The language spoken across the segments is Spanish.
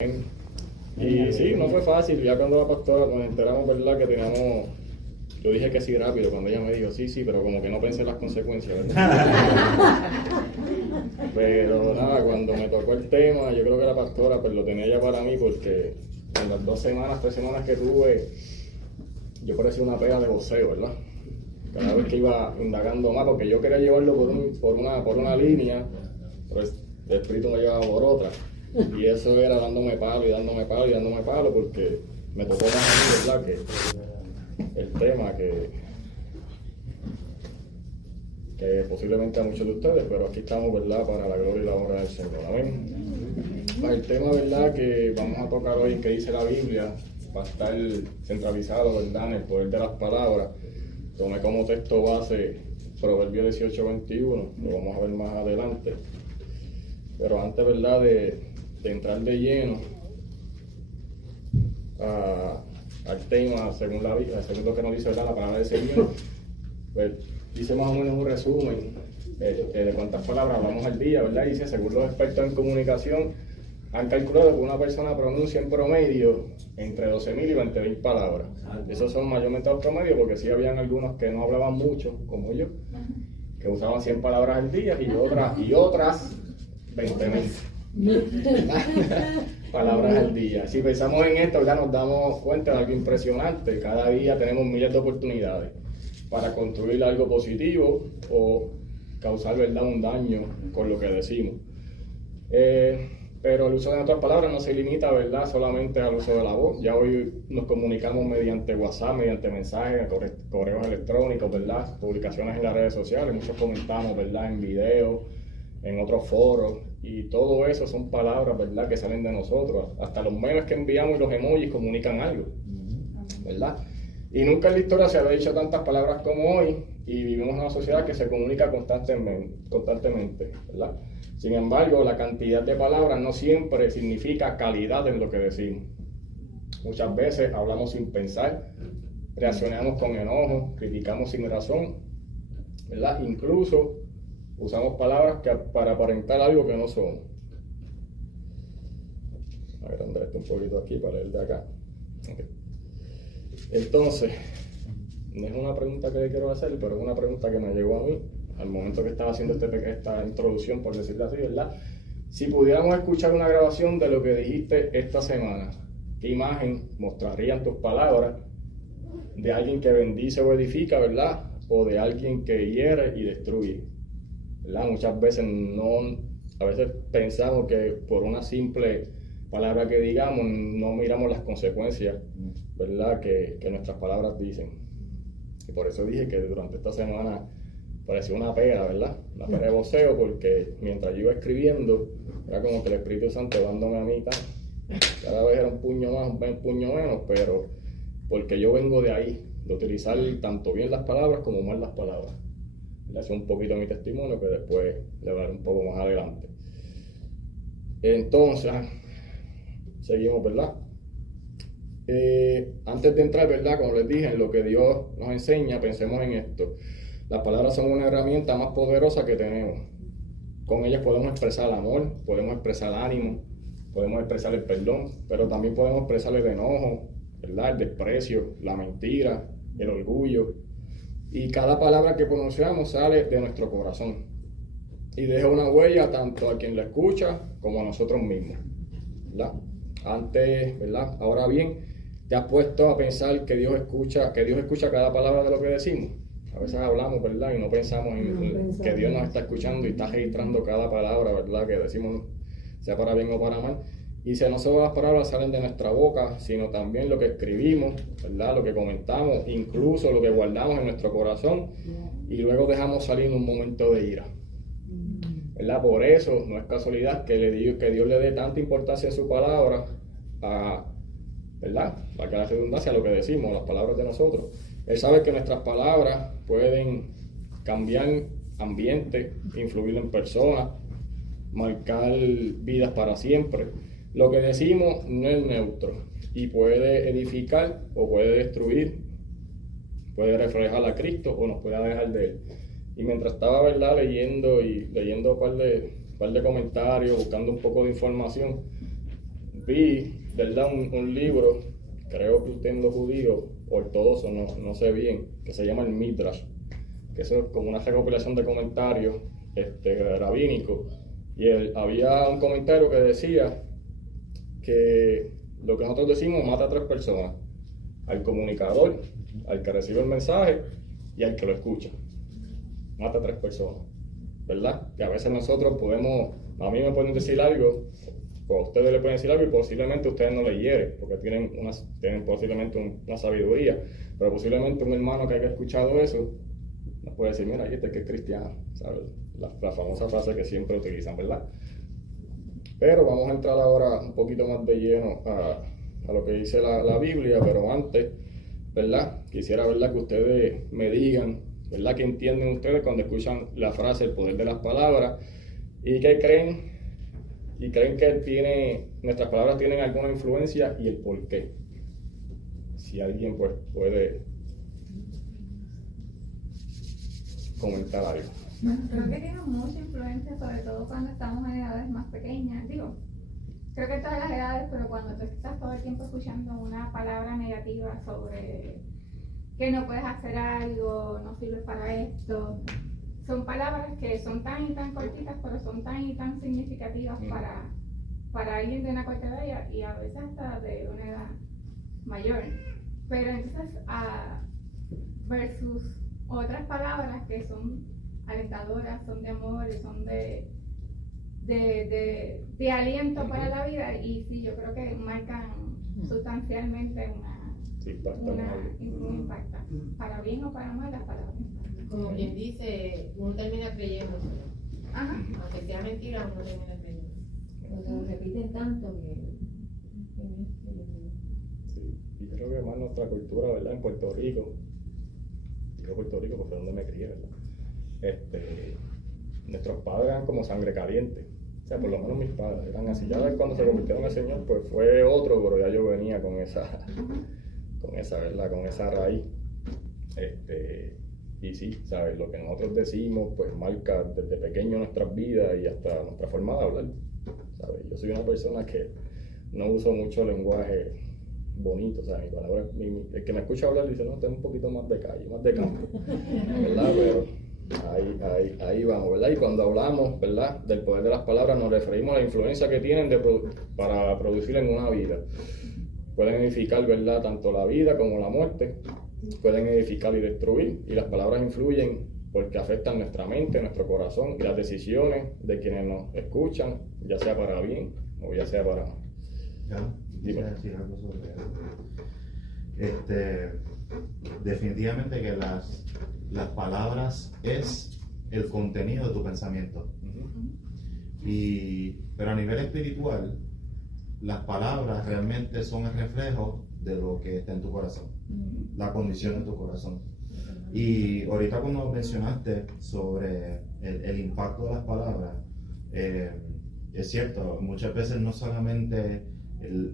Y sí, no fue fácil, ya cuando la pastora nos enteramos, ¿verdad? Que teníamos, yo dije que sí rápido, cuando ella me dijo sí, pero como que no pensé en las consecuencias, ¿verdad? Pero nada, cuando me tocó el tema, yo creo que la pastora pues lo tenía ya para mí porque en las 3 semanas que tuve, yo parecía una pega de boxeo, ¿verdad? Cada vez que iba indagando más, porque yo quería llevarlo por una línea, pero el espíritu me llevaba por otra. Y eso era dándome palo y dándome palo y dándome palo, porque me tocó más a mí, ¿verdad? Que el tema que posiblemente a muchos de ustedes, pero aquí estamos, ¿verdad? Para la gloria y la honra del Señor. Amén. El tema, ¿verdad? Que vamos a tocar hoy, que dice la Biblia, va a estar centralizado, ¿verdad? En el poder de las palabras. Tomé como texto base Proverbios 18:21, lo vamos a ver más adelante. Pero antes, ¿verdad? De entrar de lleno al tema, según la Biblia, según lo que nos dice, ¿verdad? La palabra del Señor, pues dice más o menos un resumen de cuántas palabras hablamos al día, ¿verdad? Dice, según los expertos en comunicación, han calculado que una persona pronuncia en promedio entre 12.000 y 20.000 palabras. Esos son mayormente los promedios, porque sí habían algunos que no hablaban mucho, como yo, que usaban 100 palabras al día y otras 20.000 palabras al día. Si pensamos en esto, ya nos damos cuenta de algo impresionante. Cada día tenemos miles de oportunidades para construir algo positivo o causar, ¿verdad?, un daño con lo que decimos. Pero el uso de nuestras palabras no se limita, ¿verdad?, solamente al uso de la voz. Ya hoy nos comunicamos mediante WhatsApp, mediante mensajes, correos electrónicos, ¿verdad?, publicaciones en las redes sociales. Muchos comentamos, ¿verdad?, en videos, en otros foros, y todo eso son palabras, ¿verdad?, que salen de nosotros. Hasta los memes que enviamos y los emojis comunican algo, ¿verdad? Y nunca en la historia se había dicho tantas palabras como hoy, y vivimos en una sociedad que se comunica constantemente, ¿verdad? Sin embargo, la cantidad de palabras no siempre significa calidad en lo que decimos. Muchas veces hablamos sin pensar, reaccionamos con enojo, criticamos sin razón, ¿verdad? Incluso usamos palabras para aparentar algo que no somos. A ver, agrandar esto un poquito aquí para leer de acá. Okay. Entonces, no es una pregunta que le quiero hacer, pero es una pregunta que me llegó a mí al momento que estaba haciendo esta introducción, por decirlo así, ¿verdad? Si pudiéramos escuchar una grabación de lo que dijiste esta semana, ¿qué imagen mostrarían tus palabras de alguien que bendice o edifica, ¿verdad? O de alguien que hiere y destruye, ¿verdad? Muchas veces a veces pensamos que por una simple palabra que digamos no miramos las consecuencias, ¿verdad?, que nuestras palabras dicen. Y por eso dije que durante esta semana parecía una pega, ¿verdad? Una pega de voceo, porque mientras yo iba escribiendo, era como que el Espíritu Santo dándome a mí, cada vez era un puño más, un puño menos, pero porque yo vengo de ahí, de utilizar tanto bien las palabras como mal las palabras. Le hace un poquito mi testimonio que después le daré un poco más adelante. Entonces, seguimos, ¿verdad? Antes de entrar, ¿verdad?, como les dije, en lo que Dios nos enseña, pensemos en esto. Las palabras son una herramienta más poderosa que tenemos. Con ellas podemos expresar el amor, podemos expresar el ánimo, podemos expresar el perdón, pero también podemos expresar el enojo, ¿verdad?, el desprecio, la mentira, el orgullo. Y cada palabra que pronunciamos sale de nuestro corazón y deja una huella tanto a quien la escucha como a nosotros mismos, ¿verdad? Antes, ¿verdad? Ahora bien, ¿te has puesto a pensar que Dios escucha cada palabra de lo que decimos? A veces hablamos, ¿verdad?, y no pensamos que Dios nos está escuchando y está registrando cada palabra, ¿verdad?, que decimos, sea para bien o para mal. Y no solo las palabras salen de nuestra boca, sino también lo que escribimos, ¿verdad?, lo que comentamos, incluso lo que guardamos en nuestro corazón y luego dejamos salir en un momento de ira, ¿verdad? Por eso no es casualidad que Dios le dé tanta importancia a su palabra, ¿verdad?, para que la redundancia a lo que decimos, las palabras de nosotros. Él sabe que nuestras palabras pueden cambiar ambiente, influir en personas, marcar vidas para siempre. Lo que decimos no es neutro y puede edificar o puede destruir, puede reflejar a Cristo o nos puede alejar de Él. Y mientras estaba, ¿verdad?, leyendo un par de comentarios, buscando un poco de información, vi, ¿verdad? Un libro, creo que usted en los judíos, ortodoxos, no sé bien, que se llama el Midrash, que eso es como una recopilación de comentarios rabínicos, y había un comentario que decía que lo que nosotros decimos mata a tres personas: al comunicador, al que recibe el mensaje y al que lo escucha. Mata a tres personas, ¿verdad? Que a veces nosotros a mí me pueden decir algo, o a ustedes le pueden decir algo y posiblemente ustedes no le hieren, porque tienen posiblemente una sabiduría, pero posiblemente un hermano que haya escuchado eso nos puede decir: mira, este que es cristiano, ¿sabes? La famosa frase que siempre utilizan, ¿verdad? Pero vamos a entrar ahora un poquito más de lleno a lo que dice la Biblia, pero antes, ¿verdad? Quisiera, ¿verdad?, que ustedes me digan, ¿verdad?, que entienden ustedes cuando escuchan la frase el poder de las palabras, y que creen que nuestras palabras tienen alguna influencia, y el por qué. Si alguien pues puede comentar algo. Bueno, creo que tiene mucha influencia, sobre todo cuando estamos en edades más pequeñas. Digo, creo que en todas las edades, pero cuando tú estás todo el tiempo escuchando una palabra negativa sobre que no puedes hacer algo, no sirves para esto, son palabras que son tan y tan cortitas, pero son tan y tan significativas para alguien de una corta edad y a veces hasta de una edad mayor. Pero entonces, versus otras palabras que son alentadoras, son de amor, son de aliento para la vida, y sí, yo creo que marcan sustancialmente un impacto, para bien o para mal, las palabras. Como quien dice, uno termina creyendo, Ajá. aunque sea mentira, uno termina creyendo. Porque lo repiten tanto que Sí, y creo que más nuestra cultura, ¿verdad? En Puerto Rico, digo Puerto Rico porque es donde me crié, ¿verdad? Nuestros padres eran como sangre caliente. O sea, por lo menos mis padres eran así. Ya cuando se convirtieron al Señor, pues fue otro, pero ya yo venía con esa, ¿verdad?, con esa raíz. Y sí, ¿sabes? Lo que nosotros decimos, pues marca desde pequeño nuestras vidas y hasta nuestra forma de hablar, ¿sabes? Yo soy una persona que no uso mucho lenguaje bonito, o sea, mi palabra, el que me escucha hablar dice: no, tengo un poquito más de calle, más de campo, ¿verdad? Pero ahí vamos, ¿verdad? Y cuando hablamos, ¿verdad?, del poder de las palabras, nos referimos a la influencia que tienen para producir en una vida. Pueden edificar, ¿verdad?, tanto la vida como la muerte, pueden edificar y destruir, y las palabras influyen porque afectan nuestra mente, nuestro corazón y las decisiones de quienes nos escuchan, ya sea para bien o ya sea para mal. Ya, quisiera decir algo sobre eso. Definitivamente que las palabras es el contenido de tu pensamiento. Pero a nivel espiritual, las palabras realmente son el reflejo de lo que está en tu corazón, la condición de tu corazón. Y ahorita cuando mencionaste sobre el impacto de las palabras, es cierto, muchas veces no solamente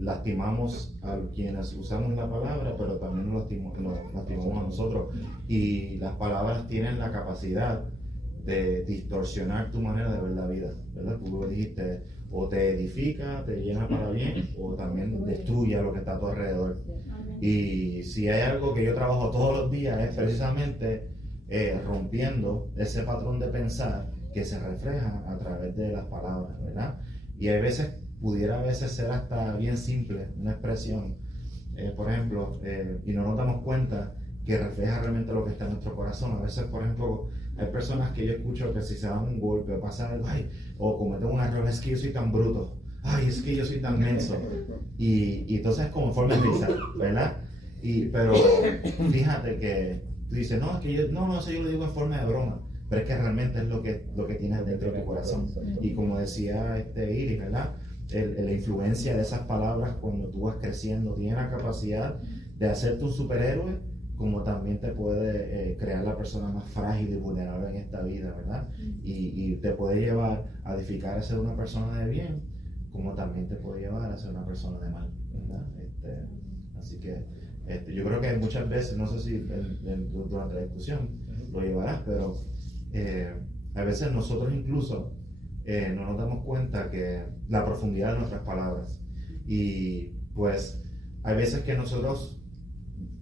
lastimamos a quienes usamos la palabra, pero también nos lastimamos a nosotros. Y las palabras tienen la capacidad de distorsionar tu manera de ver la vida, ¿verdad? Tú lo dijiste, o te edifica, te llena para bien, o también destruye lo que está a tu alrededor. Y si hay algo que yo trabajo todos los días es precisamente rompiendo ese patrón de pensar que se refleja a través de las palabras, ¿verdad? Y pudiera a veces ser hasta bien simple, una expresión, por ejemplo, y no nos damos cuenta que refleja realmente lo que está en nuestro corazón. A veces, por ejemplo, hay personas que yo escucho que si se dan un golpe, pasa algo, o cometen un error, es que yo soy tan bruto, es que yo soy tan menso. Y entonces es como forma de risa, ¿verdad? Pero fíjate que tú dices, no, es que eso yo lo digo en forma de broma, pero es que realmente es lo que tienes dentro de tu corazón. Y como decía Iris, ¿verdad? La influencia de esas palabras cuando tú vas creciendo tiene la capacidad de hacerte un superhéroe, como también te puede crear la persona más frágil y vulnerable en esta vida, ¿verdad? Y te puede llevar a edificar a ser una persona de bien, como también te puede llevar a ser una persona de mal, ¿verdad? Así que yo creo que muchas veces, no sé si durante la discusión lo llevarás, pero a veces nosotros incluso no nos damos cuenta que la profundidad de nuestras palabras, Y pues hay veces que nosotros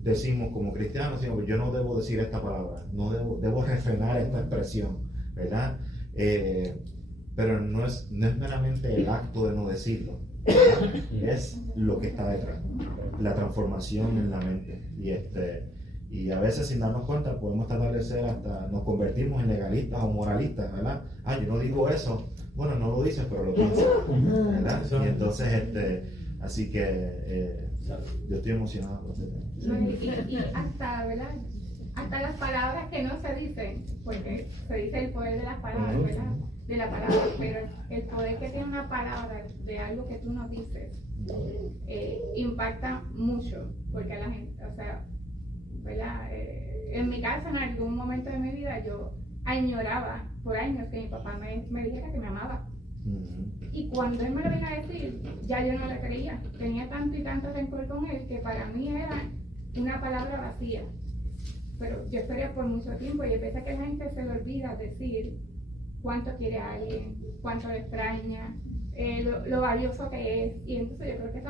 decimos como cristianos, decimos, yo no debo decir esta palabra, debo refrenar esta expresión, ¿verdad? Pero no es meramente el acto de no decirlo, ¿verdad? Es lo que está detrás, la transformación en la mente. Y a veces sin darnos cuenta podemos tratar de ser hasta, nos convertimos en legalistas o moralistas, ¿verdad? Yo no digo eso, bueno, no lo dices, pero lo piensas, ¿verdad? Y entonces, así que yo estoy emocionado por este tema. Y hasta, ¿verdad? Hasta las palabras que no se dicen, porque se dice el poder de las palabras, ¿verdad? De la palabra, pero el poder que tiene una palabra de algo que tú no dices impacta mucho, porque a la gente, o sea, ¿verdad? En mi casa, en algún momento de mi vida, yo añoraba por años que mi papá me dijera que me amaba. Y cuando él me lo vino a decir, ya yo no le creía. Tenía tanto y tanto rencor con él que para mí era una palabra vacía. Pero yo esperé por mucho tiempo y a veces que la gente se le olvida decir cuánto quiere a alguien, cuánto le extraña, lo valioso que es. Y entonces yo creo que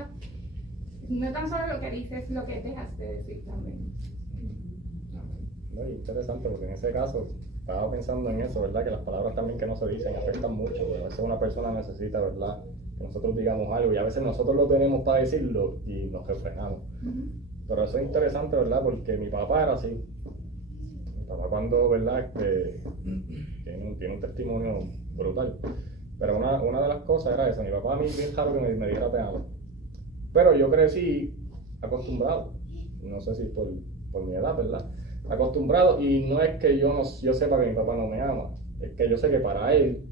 no tan solo lo que dices, lo que dejas de decir también. No, interesante, porque en ese caso estaba pensando en eso, ¿verdad? Que las palabras también que no se dicen afectan mucho, porque a veces una persona necesita, ¿verdad? Que nosotros digamos algo y a veces nosotros lo tenemos para decirlo y nos refrenamos. Pero eso es interesante, ¿verdad? Porque mi papá era así. Mi papá cuando, ¿verdad? Tiene un testimonio brutal. Pero una de las cosas era eso. Mi papá a mí bien raro que me dijera te amo. Pero yo crecí acostumbrado. No sé si por mi edad, ¿verdad? Acostumbrado, y no es que yo sepa que mi papá no me ama, es que yo sé que para él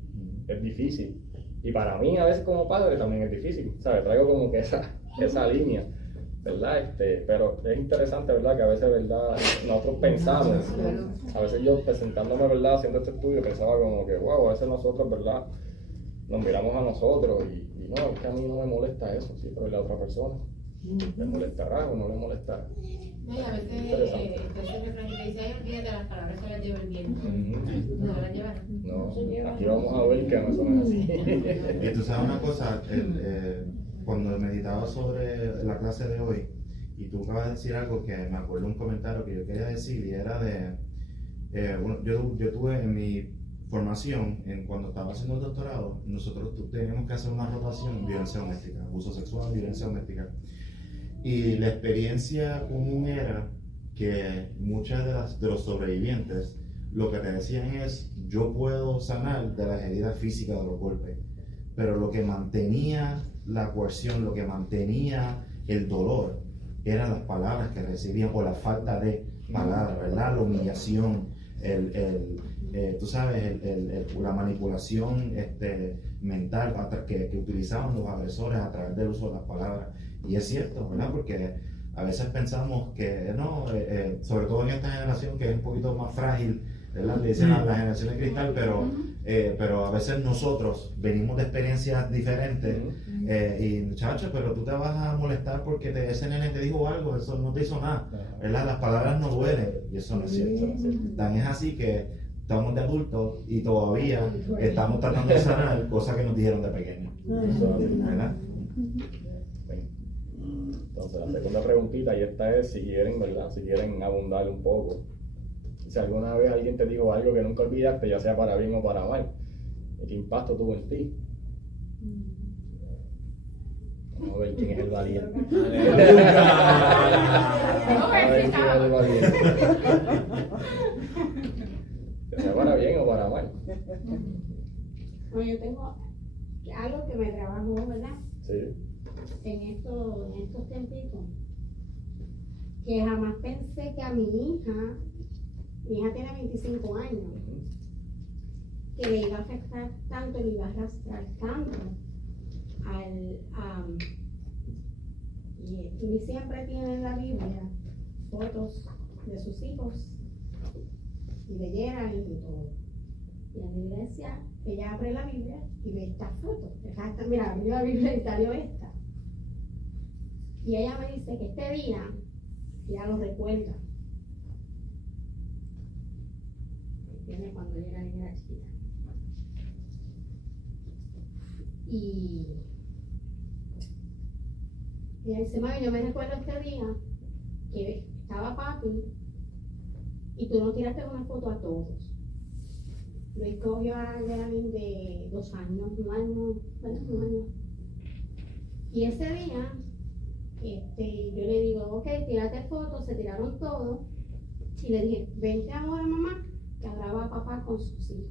es difícil, y para mí a veces como padre también es difícil, ¿sabes? Traigo como que esa línea, ¿verdad? Pero es interesante, ¿verdad? Que a veces, ¿verdad? Nosotros pensamos, a veces yo presentándome, ¿verdad? Haciendo este estudio pensaba como que, wow, a veces nosotros, ¿verdad? Nos miramos a nosotros y no, es que a mí no me molesta eso, sí, pero la otra persona le molestará o no le molestará. No, y a veces entonces refrán que dice, ay, olvídate, las palabras se las lleva el viento. No las llevarán. No, aquí vamos a ver que eso no es así. Y tú sabes una cosa, cuando meditaba sobre la clase de hoy, y tú acabas de decir algo que me acuerdo un comentario que yo quería decir, y era yo tuve en mi formación, cuando estaba haciendo el doctorado, nosotros teníamos que hacer una rotación en violencia doméstica, abuso sexual, violencia doméstica. Y la experiencia común era que muchas de los sobrevivientes lo que te decían es, yo puedo sanar de las heridas físicas de los golpes, pero lo que mantenía la coerción, lo que mantenía el dolor, eran las palabras que recibían o la falta de palabras, ¿verdad? La humillación, tú sabes, la manipulación mental que utilizaban los agresores a través del uso de las palabras. Y es cierto, ¿verdad? Porque a veces pensamos que no, sobre todo en esta generación que es un poquito más frágil, ¿verdad? Le dicen a la generación de cristal, pero a veces nosotros venimos de experiencias diferentes y muchachos, pero tú te vas a molestar porque ese nene te dijo algo, eso no te hizo nada, ¿verdad? Las palabras no duelen y eso no es cierto. Tan es así que estamos de adultos y todavía estamos tratando de sanar cosas que nos dijeron de pequeños, ¿verdad? Entonces, la segunda preguntita, y esta es si quieren, ¿verdad? Si quieren abundar un poco. Si alguna vez alguien te dijo algo que nunca olvidaste, ya sea para bien o para mal, ¿qué impacto tuvo en ti? Vamos a ver quién es el valiente. A ver quién es el valiente. Ya sea para bien o para mal. Bueno, yo tengo algo que me trabajó, ¿verdad? Sí. En estos tiempitos, que jamás pensé que a mi hija tiene 25 años, que le iba a afectar tanto, le iba a arrastrar tanto y siempre tiene en la Biblia fotos de sus hijos y de Gerald y todo. Y en la iglesia ella abre la Biblia y ve estas fotos. Mira, abrió la Biblia y salió esta. Y ella me dice que este día ya lo recuerda. Tiene cuando ella era niña chiquita. Ella dice, mami, yo me recuerdo este día que estaba papi y tú nos tiraste una foto a todos. Luis cogió a Geraldine de 2 años, un año. Y ese día, yo le digo, ok, tírate fotos, se tiraron todos. Y le dije, vente ahora, mamá, que ahora va papá con sus hijos.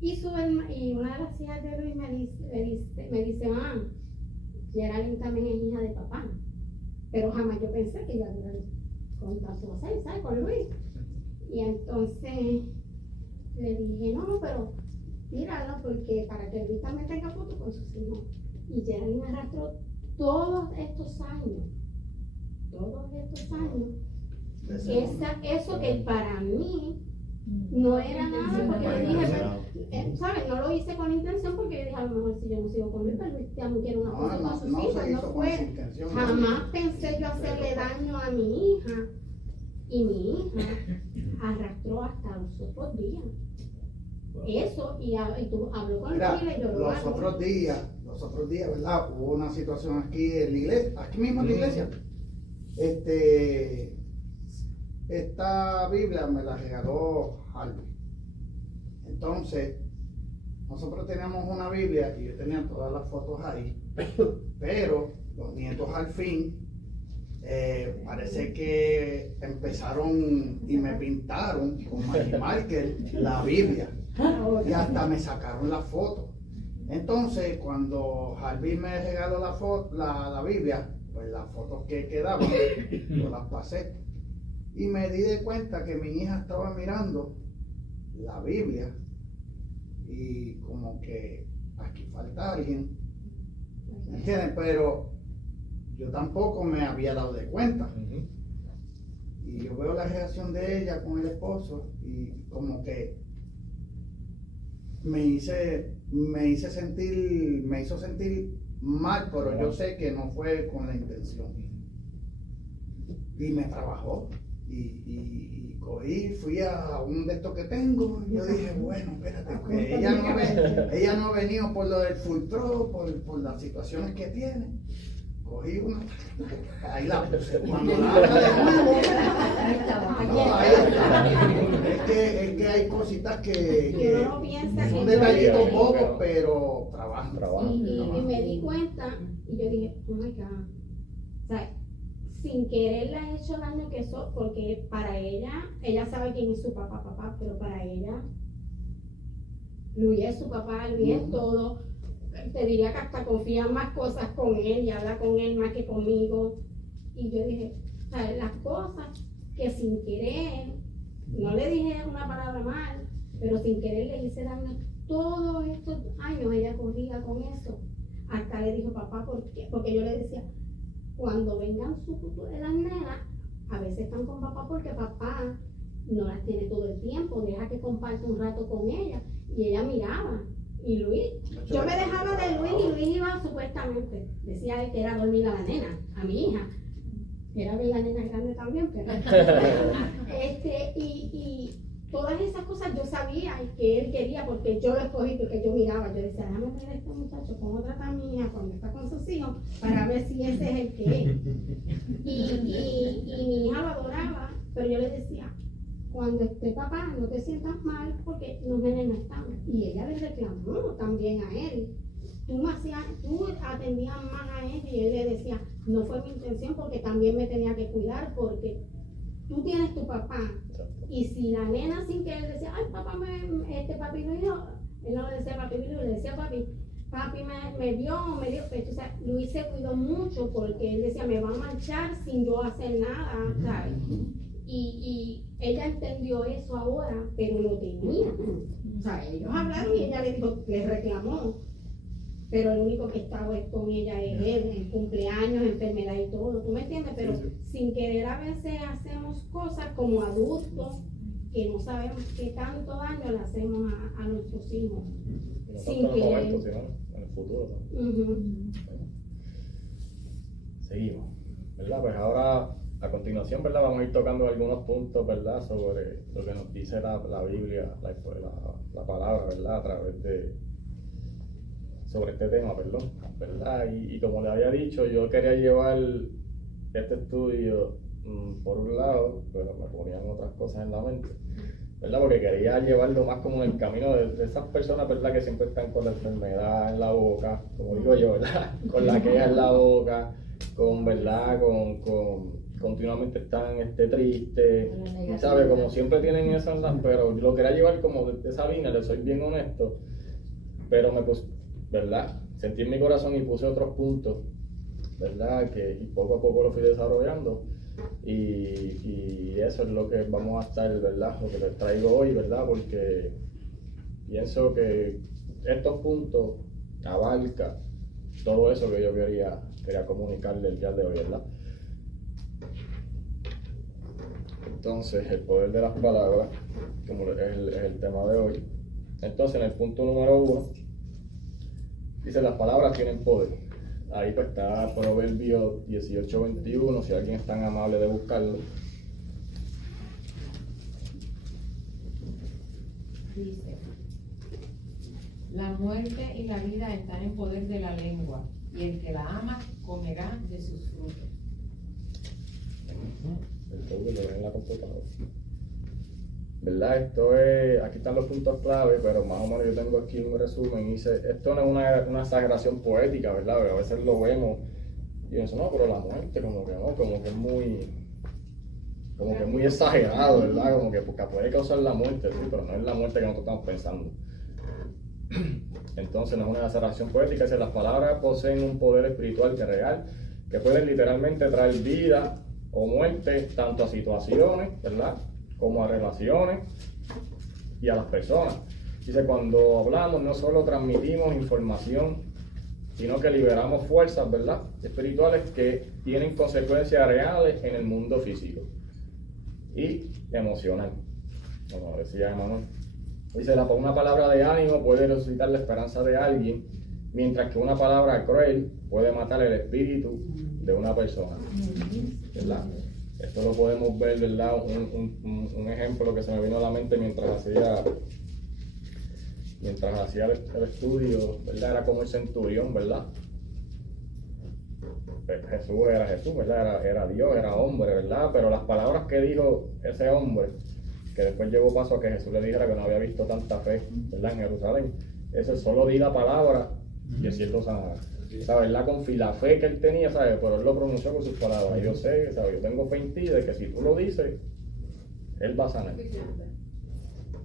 Y una de las hijas de Luis me dice, mamá, Geraldine también es hija de papá. Pero jamás yo pensé que iba a durar con tantos 6, ¿sabes? Con Luis. Y entonces le dije, no, pero tíralo porque para que Luis también tenga foto con sus hijos. Y Geraldine arrastró todos estos años, eso que para mí no era nada, porque yo dije, ¿sabes? No lo hice con intención porque yo dije, a lo mejor si yo no sigo con Luis, pero Luis también quiere una foto con sus hijos, no fue. Jamás pensé yo hacerle daño a mi hija, y mi hija arrastró hasta los otros días. Eso, y tú habló con Mira, Luis y yo los otros días, ¿verdad? Hubo una situación aquí en la iglesia, aquí mismo en la iglesia. Esta Biblia me la regaló Harvey. Entonces, nosotros teníamos una Biblia y yo tenía todas las fotos ahí, pero los nietos al fin parece que empezaron y me pintaron con Magic Marker la Biblia y hasta me sacaron la foto. Entonces, cuando Harvey me regaló la Biblia, pues las fotos que quedaban, yo las pasé. Y me di de cuenta que mi hija estaba mirando la Biblia y como que aquí falta alguien, ¿me entiendes? Pero yo tampoco me había dado de cuenta. Y yo veo la reacción de ella con el esposo y como que me hizo sentir mal, pero yo sé que no fue con la intención. Y me trabajó. Y cogí, fui a un de estos que tengo, y yo dije, bueno, espérate, porque ella no ha venido por lo del Fultro, por las situaciones que tiene. Cogí una, ahí la puse. Cuando la abra de nuevo, ahí está. Es que hay cositas que uno no piensa son que detallitos bobos, pero trabajan. Y me di cuenta y yo dije, oh my God. O sea, sin querer le ha hecho daño que eso, porque para ella sabe quién es su papá, pero para ella, Luis es su papá, Luis es todo. Te diría que hasta confía más cosas con él y habla con él más que conmigo. Y yo dije, ¿sabes? Las cosas que sin querer, no le dije una palabra mal, pero sin querer le hice daño todos estos años. Ella corría con eso. Hasta le dijo, papá, ¿por qué? Porque yo le decía, cuando vengan las nenas, a veces están con papá porque papá no las tiene todo el tiempo, deja que comparte un rato con ella. Y ella miraba. Y Luis, yo me dejaba de Luis y Luis iba supuestamente, decía él que era dormir a la nena, a mi hija. Era ver la nena grande también, pero y todas esas cosas yo sabía que él quería porque yo lo escogí, porque yo miraba, yo decía, déjame ver a este muchacho cómo trata a mi hija cuando está con sus hijos para ver si ese es el que es. Y mi hija lo adoraba, pero yo le decía, cuando esté papá, no te sientas mal porque los nenes no están. Y ella le reclamó también a él. Tú atendías más a él y él le decía, no fue mi intención porque también me tenía que cuidar porque tú tienes tu papá. Y si la nena sin que él decía, ay papá, papi no vio, él no le decía papi vino, le decía papi me dio, pues, o sea, Luis se cuidó mucho porque él decía, me va a marchar sin yo hacer nada, ¿sabes? Y ella entendió eso ahora, pero lo tenía. O sea, ellos hablaron y ella le reclamó. Pero el único que estaba con ella es él, en cumpleaños, enfermedad y todo, ¿tú me entiendes? Pero sin querer a veces hacemos cosas como adultos que no sabemos qué tanto daño le hacemos a nuestros hijos. No Sin tanto en el querer. momento, sino en el futuro también. Seguimos, ¿verdad? Pues ahora, a continuación, ¿verdad? Vamos a ir tocando algunos puntos, ¿verdad? Sobre lo que nos dice la Biblia, la palabra, ¿verdad? A través de sobre este tema, perdón, ¿verdad? Y como le había dicho, yo quería llevar este estudio por un lado, pero me ponían otras cosas en la mente, ¿verdad? Porque quería llevarlo más como en el camino de esas personas, ¿verdad? Que siempre están con la enfermedad en la boca, como digo yo, ¿verdad? Con la queja en la boca, con, ¿verdad? Con continuamente están tristes, ¿sabes? Como siempre tienen eso en la... Pero lo quería llevar como de esa línea, le soy bien honesto, pero me puse, ¿verdad? Sentí en mi corazón y puse otros puntos, ¿verdad? Y poco a poco lo fui desarrollando. Y eso es lo que vamos a estar, ¿verdad? Lo que les traigo hoy, ¿verdad? Porque pienso que estos puntos abarcan todo eso que yo quería comunicarle el día de hoy, ¿verdad? Entonces, el poder de las palabras, como es el tema de hoy. Entonces, en el punto número 1, dice: las palabras tienen poder. Ahí pues está Proverbios 18:21, si alguien es tan amable de buscarlo. Dice: la muerte y la vida están en poder de la lengua, y el que la ama comerá de sus frutos. El Google lo ven en la computadora. ¿Verdad? Esto es, aquí están los puntos clave, pero más o menos yo tengo aquí un resumen y dice, esto no es una exageración poética, ¿verdad? Pero a veces lo vemos y eso, no, pero la muerte como que no, como que es muy exagerado, ¿verdad? Como que porque puede causar la muerte, sí, pero no es la muerte que nosotros estamos pensando. Entonces no es una exageración poética, dice, las palabras poseen un poder espiritual que es real, que pueden literalmente traer vida o muerte tanto a situaciones, ¿verdad?, como a relaciones y a las personas. Dice, cuando hablamos no solo transmitimos información, sino que liberamos fuerzas, ¿verdad?, espirituales que tienen consecuencias reales en el mundo físico y emocional, como decía Emanuel. Dice, una palabra de ánimo puede resucitar la esperanza de alguien, mientras que una palabra cruel puede matar el espíritu de una persona, ¿verdad? Esto lo podemos ver, ¿verdad? Un ejemplo que se me vino a la mente mientras hacía el estudio, ¿verdad? Era como el centurión, ¿verdad? Jesús era Jesús, ¿verdad? Era Dios, era hombre, ¿verdad? Pero las palabras que dijo ese hombre, que después llevó paso a que Jesús le dijera que no había visto tanta fe, ¿verdad?, en Jerusalén. Ese solo di la palabra y el cielo sanará. ¿Sabes? ¿Verdad? Con la fe que él tenía, ¿sabes? Pero él lo pronunció con sus palabras. Y yo sé, ¿sabes? Yo tengo fe en ti de que si tú lo dices, él va a sanar.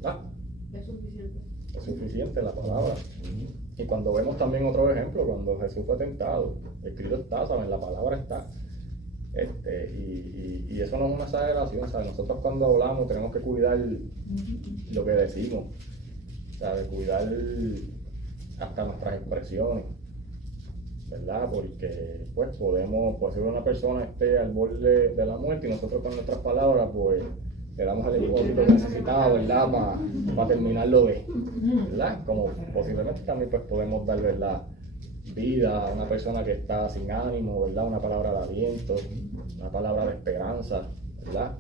¿Ah? Es suficiente. Es suficiente la palabra. Y cuando vemos también otro ejemplo, cuando Jesús fue tentado, escrito está, ¿saben? La palabra está. Y eso no es una exageración, ¿sabes? Nosotros cuando hablamos tenemos que cuidar lo que decimos, ¿sabes? Cuidar hasta nuestras expresiones, ¿verdad? Porque pues puede ser una persona esté al borde de la muerte y nosotros con nuestras palabras pues le damos el impósito que necesitaba, ¿verdad? Para terminarlo de, ¿verdad? Como posiblemente también pues podemos dar, ¿verdad?, vida a una persona que está sin ánimo, ¿verdad? Una palabra de aliento, una palabra de esperanza, ¿verdad?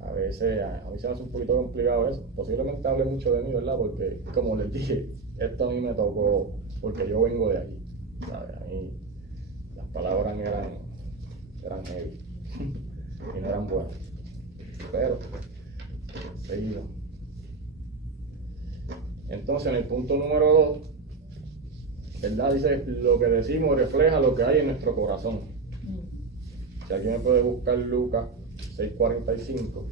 A veces, a mí se me hace un poquito complicado eso. Posiblemente hable mucho de mí, ¿verdad? Porque, como les dije, esto a mí me tocó porque yo vengo de allí, ¿sabes? A mí las palabras eran heavy y no eran buenas. Pero, seguido. Entonces, en el punto número 2, ¿verdad? Dice, lo que decimos refleja lo que hay en nuestro corazón. Si alguien me puede buscar Lucas 6:45.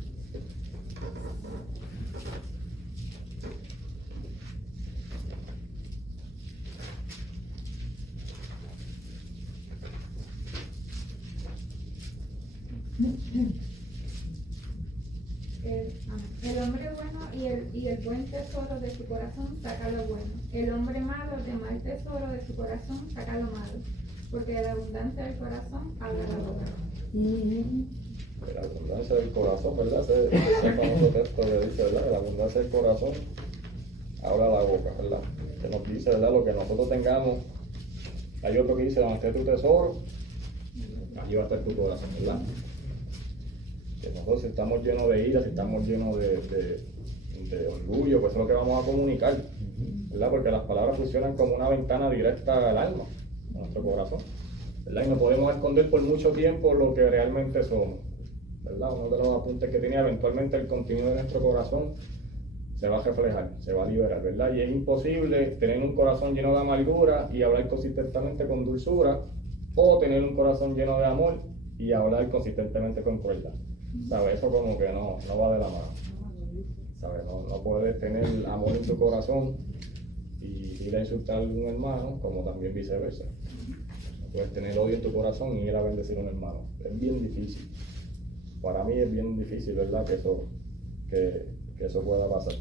El hombre bueno y el buen tesoro de su corazón saca lo bueno. El hombre malo de mal tesoro de su corazón saca lo malo. Porque de la abundancia del corazón habla la boca. De la abundancia del corazón, ¿verdad? Ese famoso texto que dice, ¿verdad? De la abundancia del corazón habla la boca, ¿verdad? Que nos dice, ¿verdad? Lo que nosotros tengamos. Hay otro que dice, donde esté tu tesoro, allí va a estar tu corazón, ¿verdad? Que nosotros, si estamos llenos de ira, si estamos llenos de orgullo, pues eso es lo que vamos a comunicar, ¿verdad? Porque las palabras funcionan como una ventana directa al alma, a nuestro corazón, ¿verdad? Y no podemos esconder por mucho tiempo lo que realmente somos, ¿verdad? Uno de los apuntes que tenía, eventualmente el contenido de nuestro corazón se va a reflejar, se va a liberar, ¿verdad? Y es imposible tener un corazón lleno de amargura y hablar consistentemente con dulzura, o tener un corazón lleno de amor y hablar consistentemente con crueldad. ¿Sabes? Eso como que no va de la mano. ¿Sabes? No puedes tener amor en tu corazón y ir a insultar a un hermano, como también viceversa. No puedes tener odio en tu corazón y ir a bendecir a un hermano. Es bien difícil. Para mí es bien difícil, ¿verdad? Que eso pueda pasar.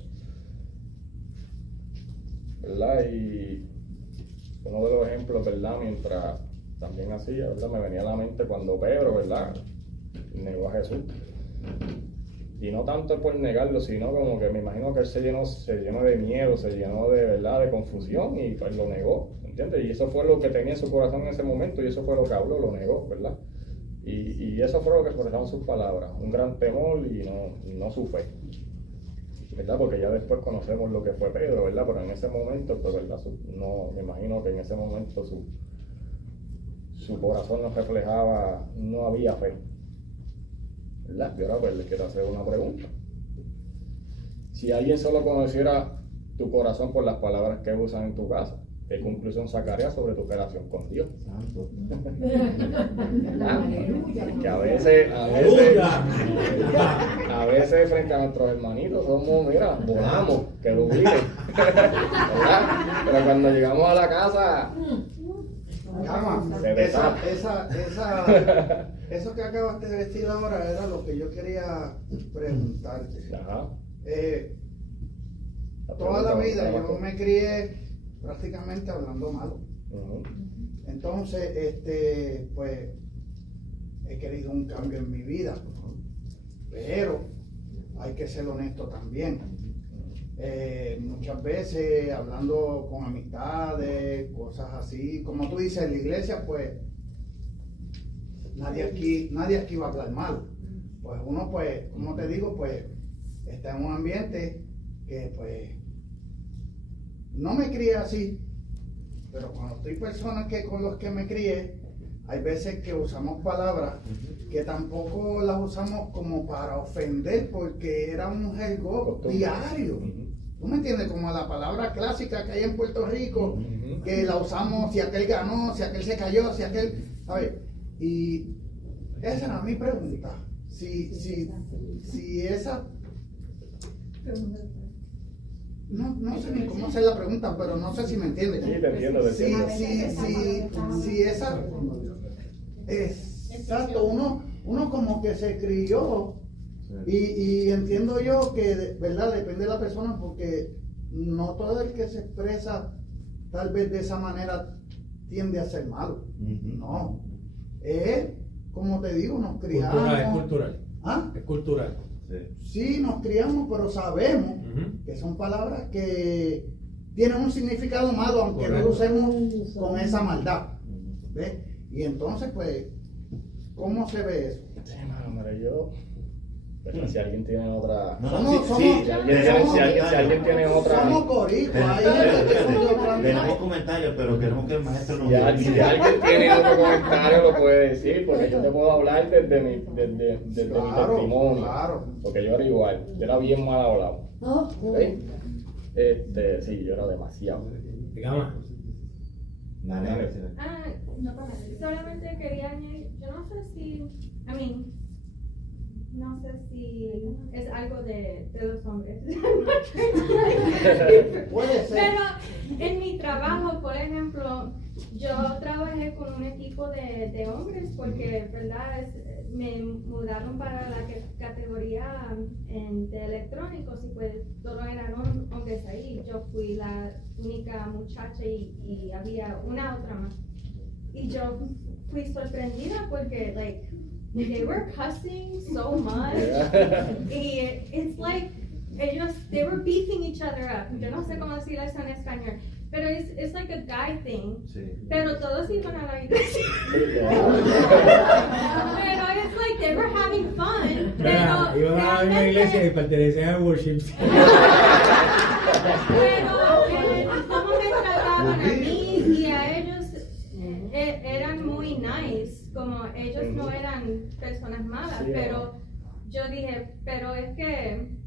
¿Verdad? Y uno de los ejemplos, ¿verdad? Mientras también hacía, ¿verdad? Me venía a la mente cuando Pedro, ¿verdad? Negó a Jesús. Y no tanto por negarlo, sino como que me imagino que él se llenó de miedo, se llenó de, ¿verdad? De confusión y pues lo negó, ¿entiendes? Y eso fue lo que tenía en su corazón en ese momento y eso fue lo que habló, lo negó, ¿verdad? Y eso fue lo que expresaron sus palabras, un gran temor y no su fe, ¿verdad? Porque ya después conocemos lo que fue Pedro, ¿verdad? Pero en ese momento, pues, ¿verdad? No, me imagino que en ese momento su corazón no reflejaba, no había fe, ¿verdad? Y ahora pues les quiero hacer una pregunta. Si alguien solo conociera tu corazón por las palabras que usan en tu casa, ¿qué conclusión sacarías sobre tu relación con Dios? Santo. Que a veces frente a nuestros hermanitos somos, mira, volamos, que lo miren, ¿verdad? Pero cuando llegamos a la casa, Calma, se desata. eso que acabaste de decir ahora era lo que yo quería preguntarte. Ajá. Toda la vida yo me crié prácticamente hablando malo. Ujú. Entonces, pues, he querido un cambio en mi vida, pero hay que ser honesto también. Muchas veces hablando con amistades, cosas así, como tú dices, en la iglesia, pues, nadie aquí va a hablar mal. Pues uno, pues, como te digo, pues, está en un ambiente que, pues, no me crié así, pero cuando estoy personas con los que me crié, hay veces que usamos palabras que tampoco las usamos como para ofender, porque era un jergo diario. ¿Tú me entiendes? Como la palabra clásica que hay en Puerto Rico, que la usamos si aquel ganó, si aquel se cayó, si aquel, ¿sabes? Y esa era mi pregunta. Si esa... No sé ni cómo hacer la pregunta, pero no sé si me entiendes. Sí, te entiendo, te entiendo. Si esa... Exacto, uno como que se crió y entiendo yo que, ¿verdad? Depende de la persona, porque no todo el que se expresa tal vez de esa manera tiende a ser malo. No. Como te digo, nos criamos. Es cultural. ¿Ah? Es cultural. Sí, nos criamos, pero sabemos que son palabras que tienen un significado malo, aunque no lo usemos con esa maldad. ¿Ves? Y entonces, pues, ¿cómo se ve eso? Sí, hombre, pero si alguien tiene otra... Si alguien tiene otra... Somos coricuas, tenemos comentarios, pero queremos que el maestro nos Si alguien tiene otro comentario lo puede decir, porque yo te puedo hablar desde mi testimonio. Claro. Porque yo era igual, yo era bien mal hablado. ¿Ok? Sí, yo era demasiado. Digamos. Solamente quería añadir, yo no sé si, no sé si es algo de los hombres. Puede ser. Pero en mi trabajo, por ejemplo, yo trabajé con un equipo de hombres porque, ¿verdad? Me mudaron para la categoría de electrónicos y pues todos eran hombres ahí. Yo fui la única muchacha y había una otra más. Y yo fui sorprendida porque, they were cussing so much. Y it's like, they were beating each other up. Yo no sé cómo decir eso en español. Pero it's like a guy thing. Sí. Pero todos iban a la iglesia. Pero it's like they were having fun. Pero iban a la iglesia y pertenecían a worship. Pero nice, como ellos no eran personas malas, Sí, pero yo dije, pero es que,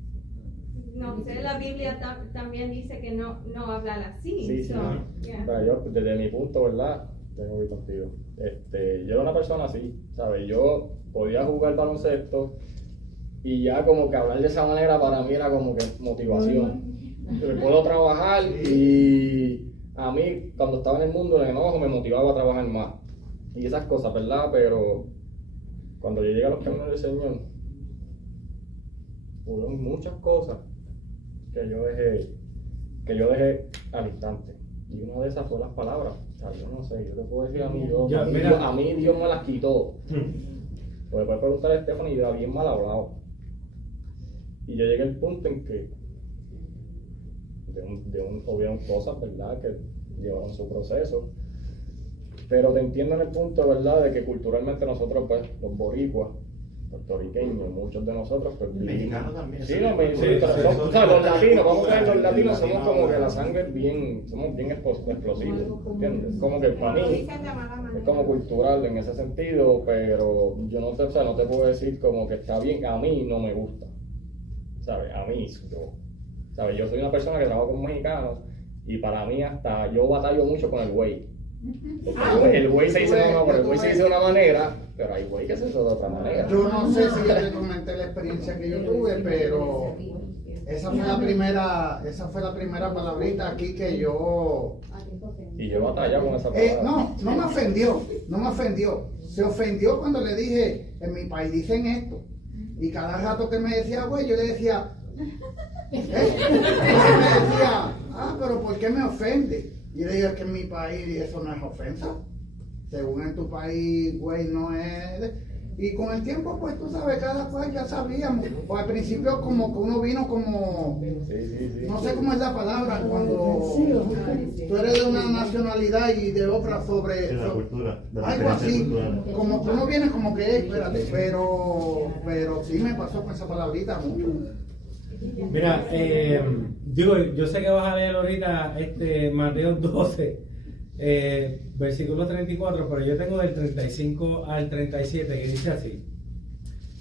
no sé, la Biblia también dice que no hablar así. Sí, sí. so, yeah. Pero yo, desde mi punto, ¿verdad? Tengo que ir contigo. Yo era una persona así, ¿sabes? Yo podía jugar baloncesto y ya como que hablar de esa manera para mí era como que motivación. Puedo trabajar y a mí cuando estaba en el mundo el enojo me motivaba a trabajar más. Y esas cosas, ¿verdad? Pero cuando yo llegué a los caminos del Señor, hubo muchas cosas que yo dejé al instante. Y una de esas fue las palabras. O sea, yo no sé, yo te puedo decir a mí, a mí Dios me las quitó. Porque puedes preguntar a Stephanie y yo era bien mal hablado. Y yo llegué al punto en que hubieron cosas, ¿verdad?, que llevaron su proceso. Pero te entiendo en el punto, ¿verdad?, de que culturalmente nosotros, pues, los boricuas, puertorriqueños, muchos de nosotros, pues, Mexicanos también. Sí, los latinos, vamos a ver, los latinos somos como que la sangre es bien, somos bien explosivos, ¿entiendes? Como que para mí es como cultural en ese sentido, pero yo no te, o sea, no te puedo decir como que está bien, a mí no me gusta, ¿sabes? A mí, ¿sabes? Yo soy una persona que trabaja con mexicanos y para mí hasta yo batallo mucho con el güey. El güey se dice de una manera, pero hay güey que se hizo de otra manera. Yo no sé si ya te comenté la experiencia que yo tuve, pero esa fue la primera palabrita aquí que yo... Y yo batallaba con esa palabra. No me ofendió. Se ofendió cuando le dije, en mi país dicen esto. Y cada rato que me decía, güey, yo le decía, entonces me decía, pero ¿por qué me ofende? Y le digo, es que en mi país eso no es ofensa. Según en tu país, güey, no es... Y con el tiempo, pues tú sabes, cada cual ya sabíamos. O al principio como que uno vino como... Sí. No sé cómo es la palabra, cuando tú eres de una nacionalidad y de otra sobre... La cultura. Algo así, como que uno viene como que, espérate, pero sí me pasó con esa palabrita mucho. Mira, yo sé que vas a leer ahorita Mateo 12, versículo 34, pero yo tengo del 35 al 37 que dice así: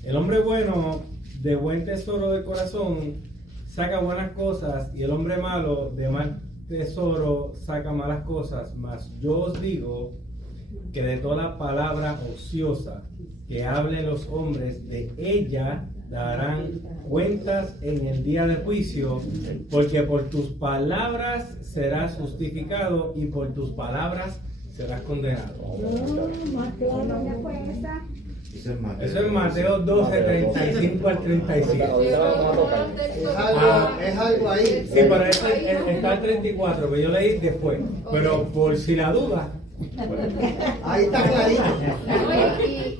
el hombre bueno de buen tesoro del corazón saca buenas cosas, y el hombre malo de mal tesoro saca malas cosas. Mas yo os digo que de toda palabra ociosa que hablen los hombres, de ella darán cuentas en el día de juicio, porque por tus palabras serás justificado y por tus palabras serás condenado. Eso es Mateo 12, 35 al 37. Es algo ahí. Sí, pero está el 34, que yo leí después. Pero por si la duda. Ahí está clarito. Y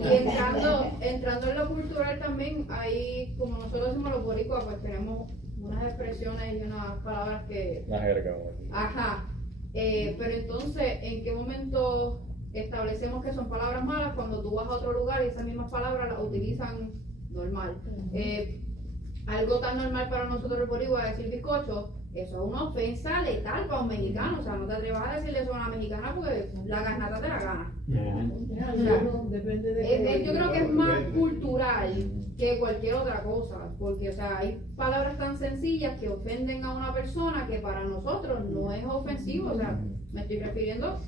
entrando en lo cultural también, ahí, como nosotros somos los boricuas, pues tenemos unas expresiones y unas palabras que... La jerga, güey. Ajá. Pero entonces, ¿en qué momento establecemos que son palabras malas cuando tú vas a otro lugar y esas mismas palabras las utilizan normal? Algo tan normal para nosotros los boricuas es decir bizcocho. Eso es una ofensa letal para un mexicano. O sea, no te atrevas a decirle eso a una mexicana porque la garnata te la gana. O sea, yo creo que es más cultural que cualquier otra cosa. Porque, o sea, hay palabras tan sencillas que ofenden a una persona que para nosotros no es ofensivo. O sea, me estoy refiriendo,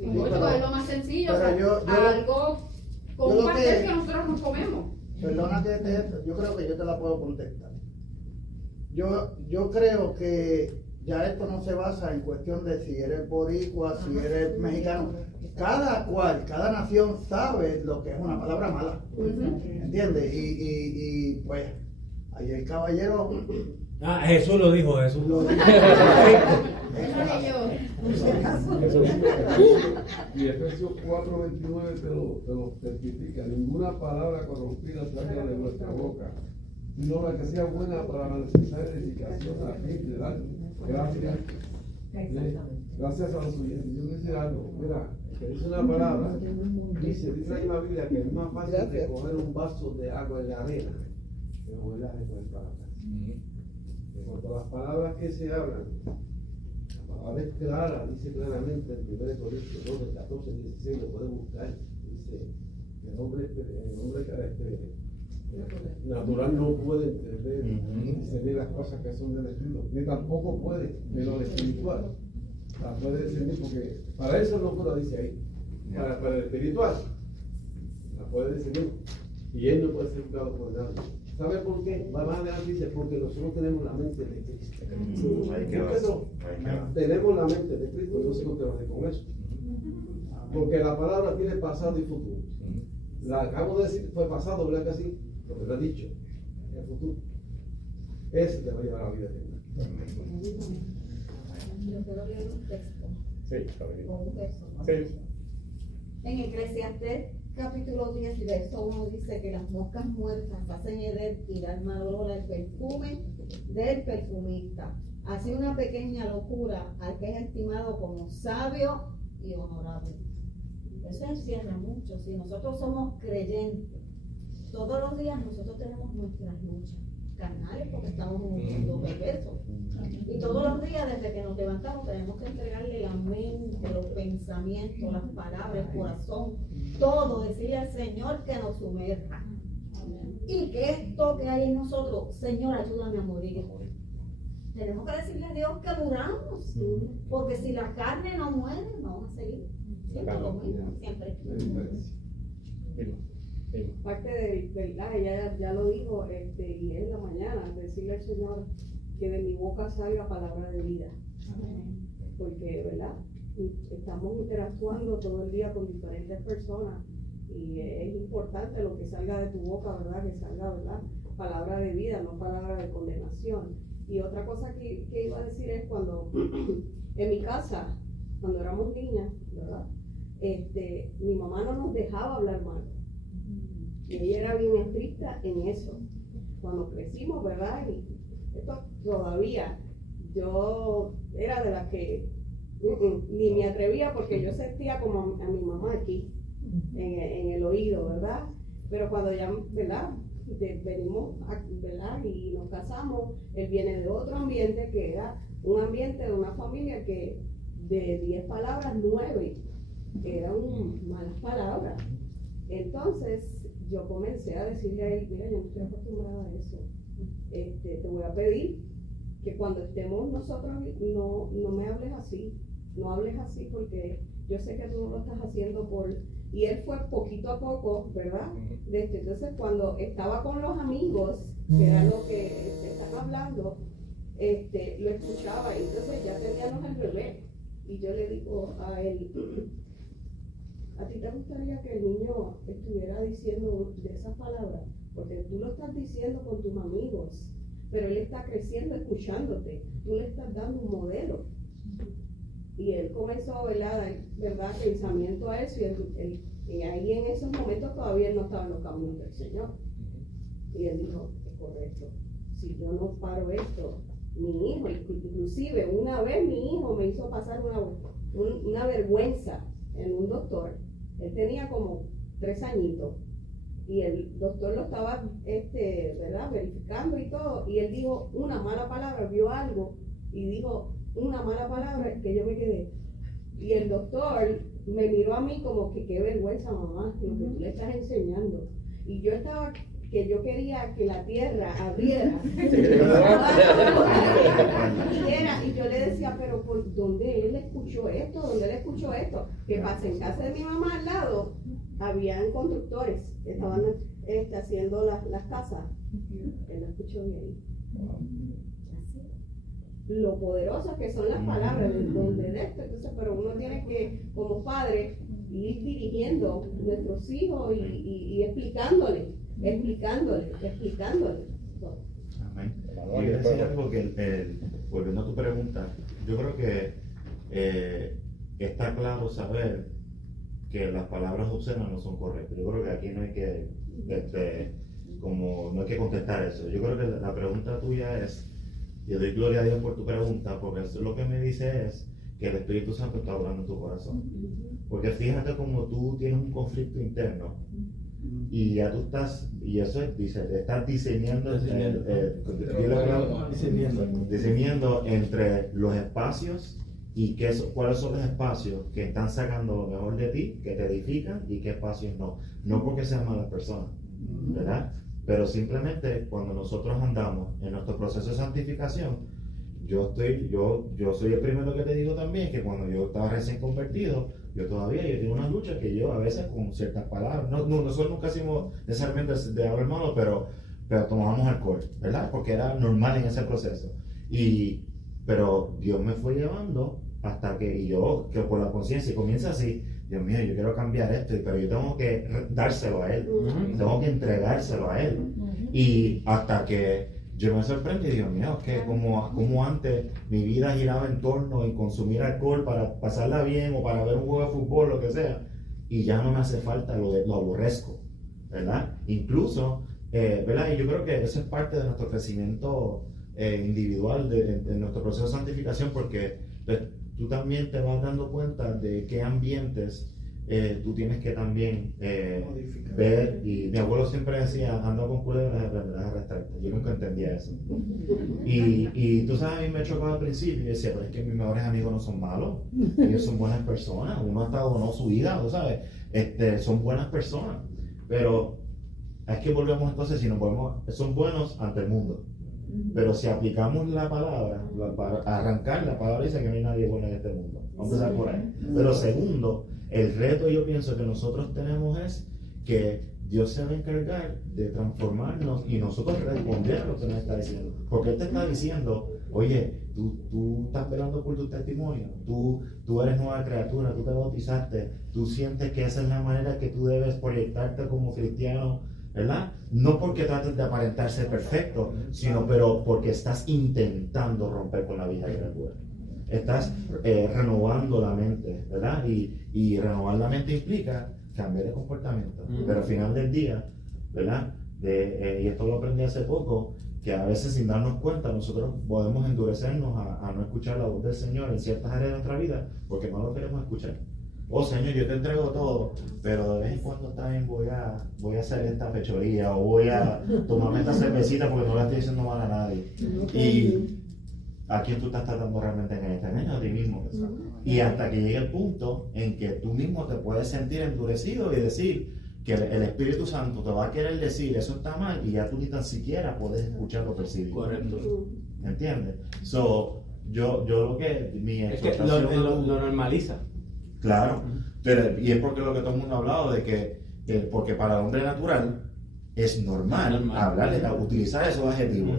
es lo más sencillo. O sea, algo con un pastel que nosotros nos comemos. Perdona yo creo que yo te la puedo contestar. Yo creo que ya esto no se basa en cuestión de si eres boricua, si eres mexicano. Cada nación sabe lo que es una palabra mala. ¿Entiendes? Y pues, ahí el caballero... Jesús lo dijo, Jesús. Y Efesios 4:29 te lo certifica: ninguna palabra corrompida salga de nuestra boca, sino la que sea buena para la necesaria edificación a fin del alma. Gracias a los oyentes. Yo quisiera decir algo. Mira, que dice una palabra, dice en la Biblia que es más fácil de coger un vaso de agua en la arena que moverla con palabras. En cuanto a las palabras que se hablan, la palabra es clara, dice claramente en 1 Corintios 12, 14, 16, lo pueden buscar. hombre natural no puede entender y discernir las cosas que son del espíritu, ni tampoco puede de lo espiritual. La puede discernir porque para eso no lo dice ahí. Para el espiritual, la puede discernir y él no puede ser juzgado por nadie. ¿Sabe por qué? Va más adelante dice, porque nosotros tenemos la mente de Cristo. Tenemos la mente de Cristo, no sé qué te va a decir con eso. Porque la palabra tiene pasado y futuro. La acabo de decir, fue pasado, ¿verdad que sí? Lo que te ha dicho, el futuro. Ese te va a llevar a la vida eterna. Yo quiero leer un texto. Sí, está bien. O un verso, ¿no? Sí. En Eclesiastés capítulo 10, verso 1 dice que las moscas muertas hacen heder y dan mal olor al perfume del perfumista. Hace una pequeña locura al que es estimado como sabio y honorable. Eso encierra mucho. Si nosotros somos creyentes, todos los días nosotros tenemos nuestras luchas carnales porque estamos en un mundo perverso. Y todos los días desde que nos levantamos tenemos que entregarle la mente, los pensamientos, las palabras, el corazón, todo, decirle al Señor que nos sumerja. Y que esto que hay en nosotros, Señor, ayúdame a morir. Tenemos que decirle a Dios que muramos, porque si la carne no muere, no vamos a seguir siempre lo mismo, siempre. Parte del ella ya lo dijo, y en la mañana, decirle al Señor que de mi boca salga palabra de vida. Porque, ¿verdad? Estamos interactuando todo el día con diferentes personas y es importante lo que salga de tu boca, ¿verdad? Que salga, ¿verdad? Palabra de vida, no palabra de condenación. Y otra cosa que iba a decir es cuando en mi casa, cuando éramos niñas, ¿verdad? Mi mamá no nos dejaba hablar mal. Y ella era bien estricta en eso. Cuando crecimos, ¿verdad? Y esto todavía, yo era de las que ni me atrevía porque yo sentía como a mi mamá aquí, en el oído, ¿verdad? Pero cuando ya, ¿verdad? Venimos, ¿verdad? Y nos casamos, él viene de otro ambiente que era un ambiente de una familia que de 10 palabras, 9 eran malas palabras. Entonces yo comencé a decirle a él, mira, yo no estoy acostumbrada a eso. Te voy a pedir que cuando estemos nosotros no me hables así, no hables así porque yo sé que tú no lo estás haciendo por... Y él fue poquito a poco, ¿verdad? Entonces cuando estaba con los amigos, que era lo que están hablando, lo escuchaba y entonces ya teníamos el bebé y yo le digo a él, ¿a ti te gustaría que el niño estuviera diciendo de esas palabras? Porque tú lo estás diciendo con tus amigos, pero él está creciendo escuchándote, tú le estás dando un modelo. Y él comenzó, ¿verdad? Pensamiento a eso, y ahí en esos momentos todavía él no estaba en los caminos del Señor. Y él dijo, es correcto, si yo no paro esto, mi hijo, inclusive una vez mi hijo me hizo pasar una vergüenza en un doctor. Él tenía como 3 añitos y el doctor lo estaba ¿verdad? Verificando y todo, y él dijo una mala palabra, vio algo y dijo una mala palabra que yo me quedé. Y el doctor me miró a mí como que qué vergüenza, mamá, lo que tú le estás enseñando. Y yo estaba, que yo quería que la tierra abriera. Y yo le decía, pero ¿por dónde él escuchó esto? ¿Dónde él escuchó esto? Que pasa en casa de mi mamá al lado, habían constructores que estaban haciendo las casas. Él lo escuchó bien. Lo poderosas que son las palabras de esto. Entonces, pero uno tiene que, como padre, ir dirigiendo a nuestros hijos y explicándoles. Amén. Y decir algo que, volviendo a tu pregunta, yo creo que está claro saber que las palabras obscenas no son correctas. Yo creo que aquí no hay que, no hay que contestar eso. Yo creo que la pregunta tuya es, yo doy gloria a Dios por tu pregunta, porque eso lo que me dice es que el Espíritu Santo está obrando en tu corazón. Porque fíjate como tú tienes un conflicto interno y ya tú estás, y eso es, dice, estás diseñando entre los espacios y cuáles son los espacios que están sacando lo mejor de ti, que te edifican, y qué espacios no. No porque sean malas personas, ¿verdad? Pero simplemente cuando nosotros andamos en nuestro proceso de santificación, yo soy el primero que te digo también que cuando yo estaba recién convertido, yo tengo una lucha que yo a veces con ciertas palabras, nosotros nunca hicimos necesariamente de hablar malo, pero tomábamos alcohol, ¿verdad? Porque era normal en ese proceso. Pero Dios me fue llevando hasta que por la conciencia comienza así, Dios mío, yo quiero cambiar esto, pero yo tengo que dárselo a Él, tengo que entregárselo a Él. Y hasta que yo me sorprendí y digo, mío, es que como antes mi vida giraba en torno a consumir alcohol para pasarla bien o para ver un juego de fútbol, lo que sea, y ya no me hace falta, lo aborrezco, ¿verdad? Incluso, ¿verdad? Y yo creo que eso es parte de nuestro crecimiento individual, de nuestro proceso de santificación, porque pues, tú también te vas dando cuenta de qué ambientes tú tienes que también ver. Y mi abuelo siempre decía, anda con culebras, aprenderás a arrastrarte. Yo nunca entendía eso. Y tú sabes, a mí me chocaba al principio y decía, pero es que mis mejores amigos no son malos, ellos son buenas personas, uno hasta donó su vida, tú sabes, son buenas personas, pero es que volvemos entonces, si nos volvemos, son buenos ante el mundo. Pero si aplicamos la palabra, arrancar la palabra dice que no hay nadie bueno en este mundo. Vamos a empezar por ahí. Pero segundo, el reto yo pienso que nosotros tenemos es que Dios se va a encargar de transformarnos y nosotros responder a lo que nos está diciendo. Porque Él te está diciendo, oye, tú estás velando por tu testimonio, tú eres nueva criatura, tú te bautizaste, tú sientes que esa es la manera que tú debes proyectarte como cristiano, ¿verdad? No porque trates de aparentar ser perfecto, pero porque estás intentando romper con la vieja criatura. Estás renovando la mente, ¿verdad? Y renovar la mente implica cambiar de comportamiento. Pero al final del día, ¿verdad? Y esto lo aprendí hace poco, que a veces sin darnos cuenta nosotros podemos endurecernos a no escuchar la voz del Señor en ciertas áreas de nuestra vida porque no lo queremos escuchar. Oh Señor, yo te entrego todo, pero de vez en cuando también voy a hacer esta fechoría o voy a tomarme esta cervecita porque no la estoy diciendo mal a nadie. Y ¿a quién tú estás tratando realmente en este año? A ti mismo. Y hasta que llegue el punto en que tú mismo te puedes sentir endurecido y decir que el Espíritu Santo te va a querer decir eso está mal y ya tú ni tan siquiera puedes escucharlo, percibir. Correcto. ¿Entiendes? Yo lo que mi exhortación es que lo normaliza. Claro, y es porque lo que todo el mundo ha hablado de que porque para el hombre natural es normal hablarle, utilizar esos adjetivos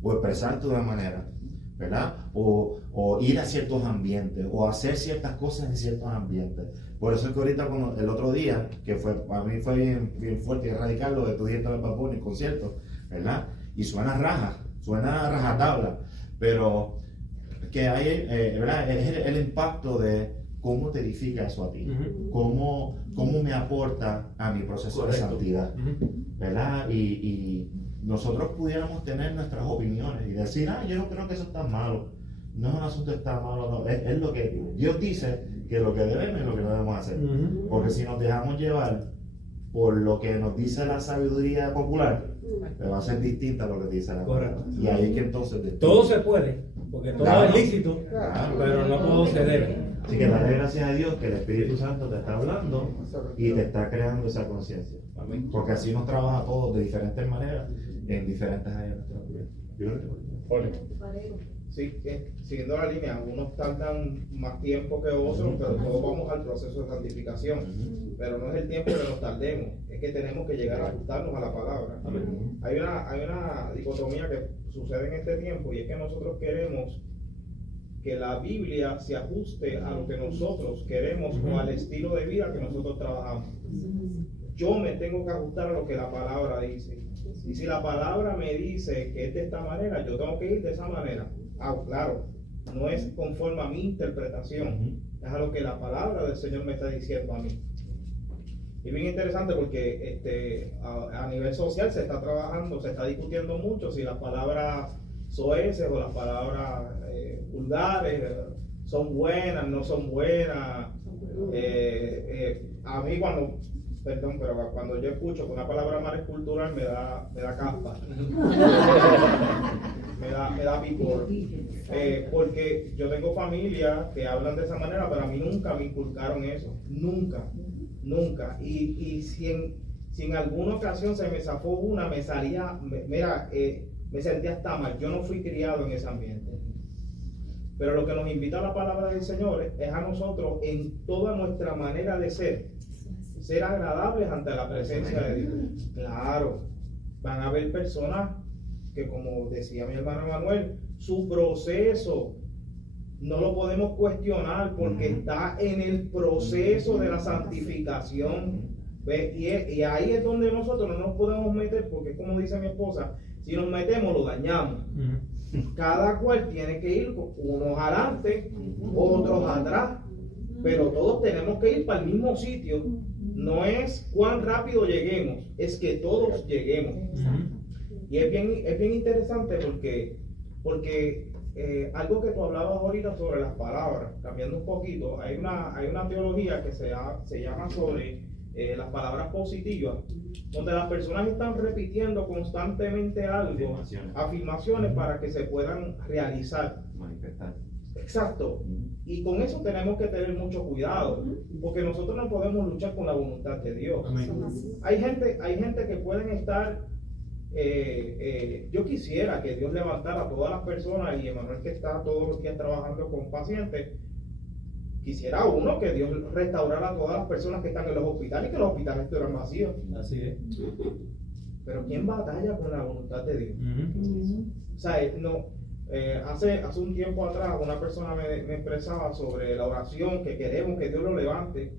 o expresarte de una manera, ¿verdad? O ir a ciertos ambientes o hacer ciertas cosas en ciertos ambientes. Por eso es que ahorita el otro día, que para mí fue bien fuerte y radical lo de tu dieta de papón en el concierto, ¿verdad? Y suena rajatabla, pero que hay, ¿verdad? Es el impacto de cómo te edifica eso a ti, cómo me aporta a mi proceso de santidad, ¿verdad? Y nosotros pudiéramos tener nuestras opiniones y decir, yo no creo que eso está malo. No es un asunto de estar malo, no. Es lo que Dios dice que lo que debemos es lo que no debemos hacer. Porque si nos dejamos llevar por lo que nos dice la sabiduría popular, pues va a ser distinta a lo que dice la palabra. Y ahí es que entonces... Todo se puede, porque todo es lícito, pero no todo se debe. Así que dale gracias a Dios que el Espíritu Santo te está hablando y te está creando esa conciencia. Porque así nos trabaja todos de diferentes maneras en diferentes áreas de nuestra vida. Sí, siguiendo la línea, algunos tardan más tiempo que otros, pero todos vamos al proceso de santificación. Pero no es el tiempo que nos tardemos, es que tenemos que llegar a ajustarnos a la palabra. Hay una dicotomía que sucede en este tiempo y es que nosotros queremos que la Biblia se ajuste a lo que nosotros queremos o al estilo de vida que nosotros trabajamos. Yo me tengo que ajustar a lo que la palabra dice. Y si la palabra me dice que es de esta manera, yo tengo que ir de esa manera. Claro, no es conforme a mi interpretación, es a lo que la palabra del Señor me está diciendo a mí. Y bien interesante porque a nivel social se está trabajando, se está discutiendo mucho si las palabras soeces o las palabras vulgares son buenas, no son buenas. A mí cuando yo escucho que una palabra mal es cultural me da caspa. me da picor. Porque yo tengo familia que hablan de esa manera, pero a mí nunca me inculcaron eso. Nunca. Y si en alguna ocasión se me zafó una, me salía, me sentía hasta mal. Yo no fui criado en ese ambiente. Pero lo que nos invita a la palabra del Señor es a nosotros en toda nuestra manera de ser agradables ante la presencia de Dios. Claro, van a haber personas que, como decía mi hermano Manuel, su proceso no lo podemos cuestionar porque está en el proceso de la santificación. ¿Ves? Y ahí es donde nosotros no nos podemos meter, porque como dice mi esposa, si nos metemos lo dañamos. Cada cual tiene que ir, unos adelante, otros atrás, pero todos tenemos que ir para el mismo sitio. No es cuán rápido lleguemos, es que todos lleguemos. Y es bien interesante porque algo que tú hablabas ahorita sobre las palabras, cambiando un poquito, hay una teología que se llama sobre las palabras positivas, donde las personas están repitiendo constantemente algo, afirmaciones para que se puedan realizar, manifestar. Exacto. Y con eso tenemos que tener mucho cuidado, porque nosotros no podemos luchar con la voluntad de Dios. Hay gente que pueden estar, yo quisiera que Dios levantara a todas las personas, y Emanuel, que está todos los días trabajando con pacientes, quisiera uno que Dios restaurara a todas las personas que están en los hospitales y que los hospitales estuvieran vacíos. Así es. Pero ¿quién batalla con la voluntad de Dios? O sea, hace un tiempo atrás una persona me expresaba sobre la oración, que queremos que Dios lo levante.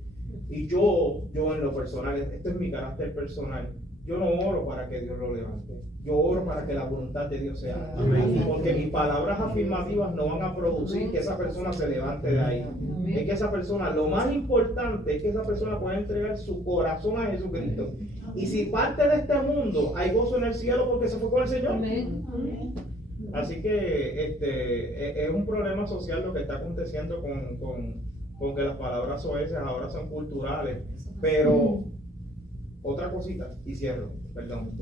Y yo en lo personal, este es mi carácter personal, yo no oro para que Dios lo levante. Yo oro para que la voluntad de Dios sea. Porque mis palabras afirmativas no van a producir que esa persona se levante de ahí. Es que esa persona, lo más importante es que esa persona pueda entregar su corazón a Jesucristo. Y si parte de este mundo hay gozo en el cielo porque se fue con el Señor. Así que es un problema social lo que está aconteciendo con que las palabras soeces ahora son culturales. Pero otra cosita, y cierro, perdón.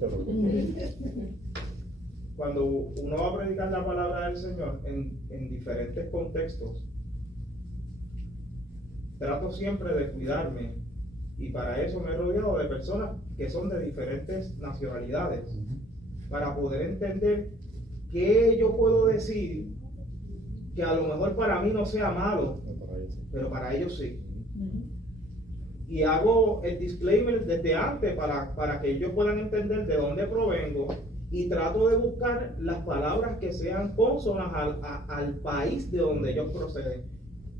Cuando uno va a predicar la palabra del Señor en diferentes contextos, trato siempre de cuidarme, y para eso me he rodeado de personas que son de diferentes nacionalidades, para poder entender qué yo puedo decir que a lo mejor para mí no sea malo, pero para ellos sí. Y hago el disclaimer desde antes para que ellos puedan entender de dónde provengo, y trato de buscar las palabras que sean cónsonas al país de donde ellos proceden,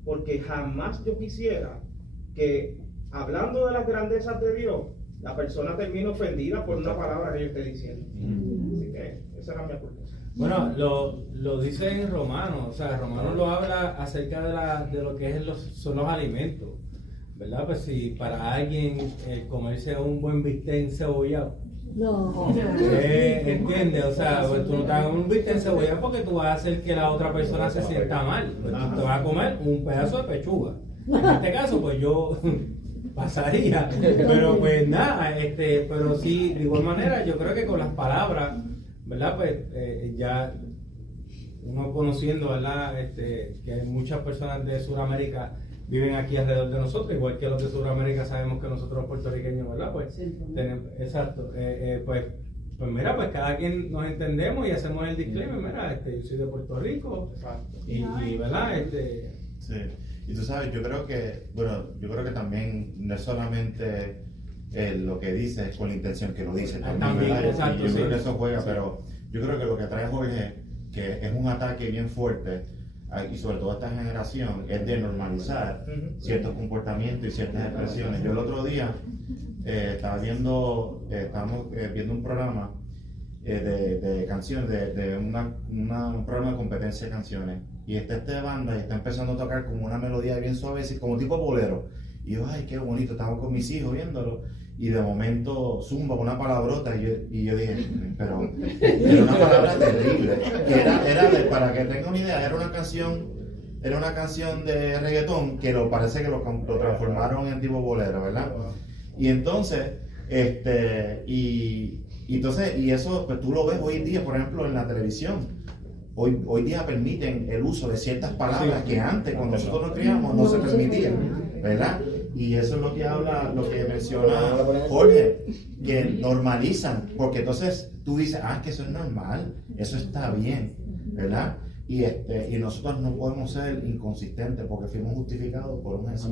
porque jamás yo quisiera que, hablando de las grandezas de Dios, la persona termine ofendida por una palabra que yo esté diciendo. Así que esa era mi aportación. Bueno, lo dice en Romanos, o sea, Romanos lo habla acerca de lo que son los alimentos, ¿verdad? Pues si para alguien comerse un buen bistec encebollado, ¿entiendes? O sea, pues tú no te hagas un bistec encebollado porque tú vas a hacer que la otra persona se sienta mal, pues tú te vas a comer un pedazo de pechuga. En este caso, pues yo pasaría, pero pues nada, pero sí, de igual manera, yo creo que con las palabras, ¿verdad? Pues ya uno conociendo, ¿verdad? Que hay muchas personas de Sudamérica viven aquí alrededor de nosotros, igual que los de Sudamérica sabemos que nosotros los puertorriqueños, ¿verdad? Pues tenemos, exacto, pues mira, pues cada quien nos entendemos y hacemos el disclaimer, mira, yo soy de Puerto Rico, y ¿verdad? Sí, y tú sabes, yo creo que también no es solamente lo que dice, es con la intención que lo dice también, exacto, yo creo que eso juega, pero yo creo que lo que trae Jorge, que es un ataque bien fuerte, y sobre todo esta generación, es de normalizar ciertos comportamientos y ciertas expresiones. Yo el otro día estábamos viendo un programa de canciones, de un programa de competencia de canciones, y esta banda y está empezando a tocar como una melodía bien suave, así como tipo bolero, y yo, ay, qué bonito, estamos con mis hijos viéndolo, y de momento zumba una palabrota, y yo dije, pero era una palabra terrible, y era para que tengan una idea, era una canción de reggaetón que parece que lo transformaron en tipo bolero, ¿verdad? Y entonces, y eso pues tú lo ves hoy en día, por ejemplo, en la televisión. hoy día permiten el uso de ciertas palabras que antes, cuando nosotros nos criamos, no se permitían, ¿verdad? Y eso es lo que habla, lo que menciona Jorge, que normalizan, porque entonces tú dices, es que eso es normal, eso está bien, ¿verdad? Y nosotros no podemos ser inconsistentes porque fuimos justificados por un Jesús.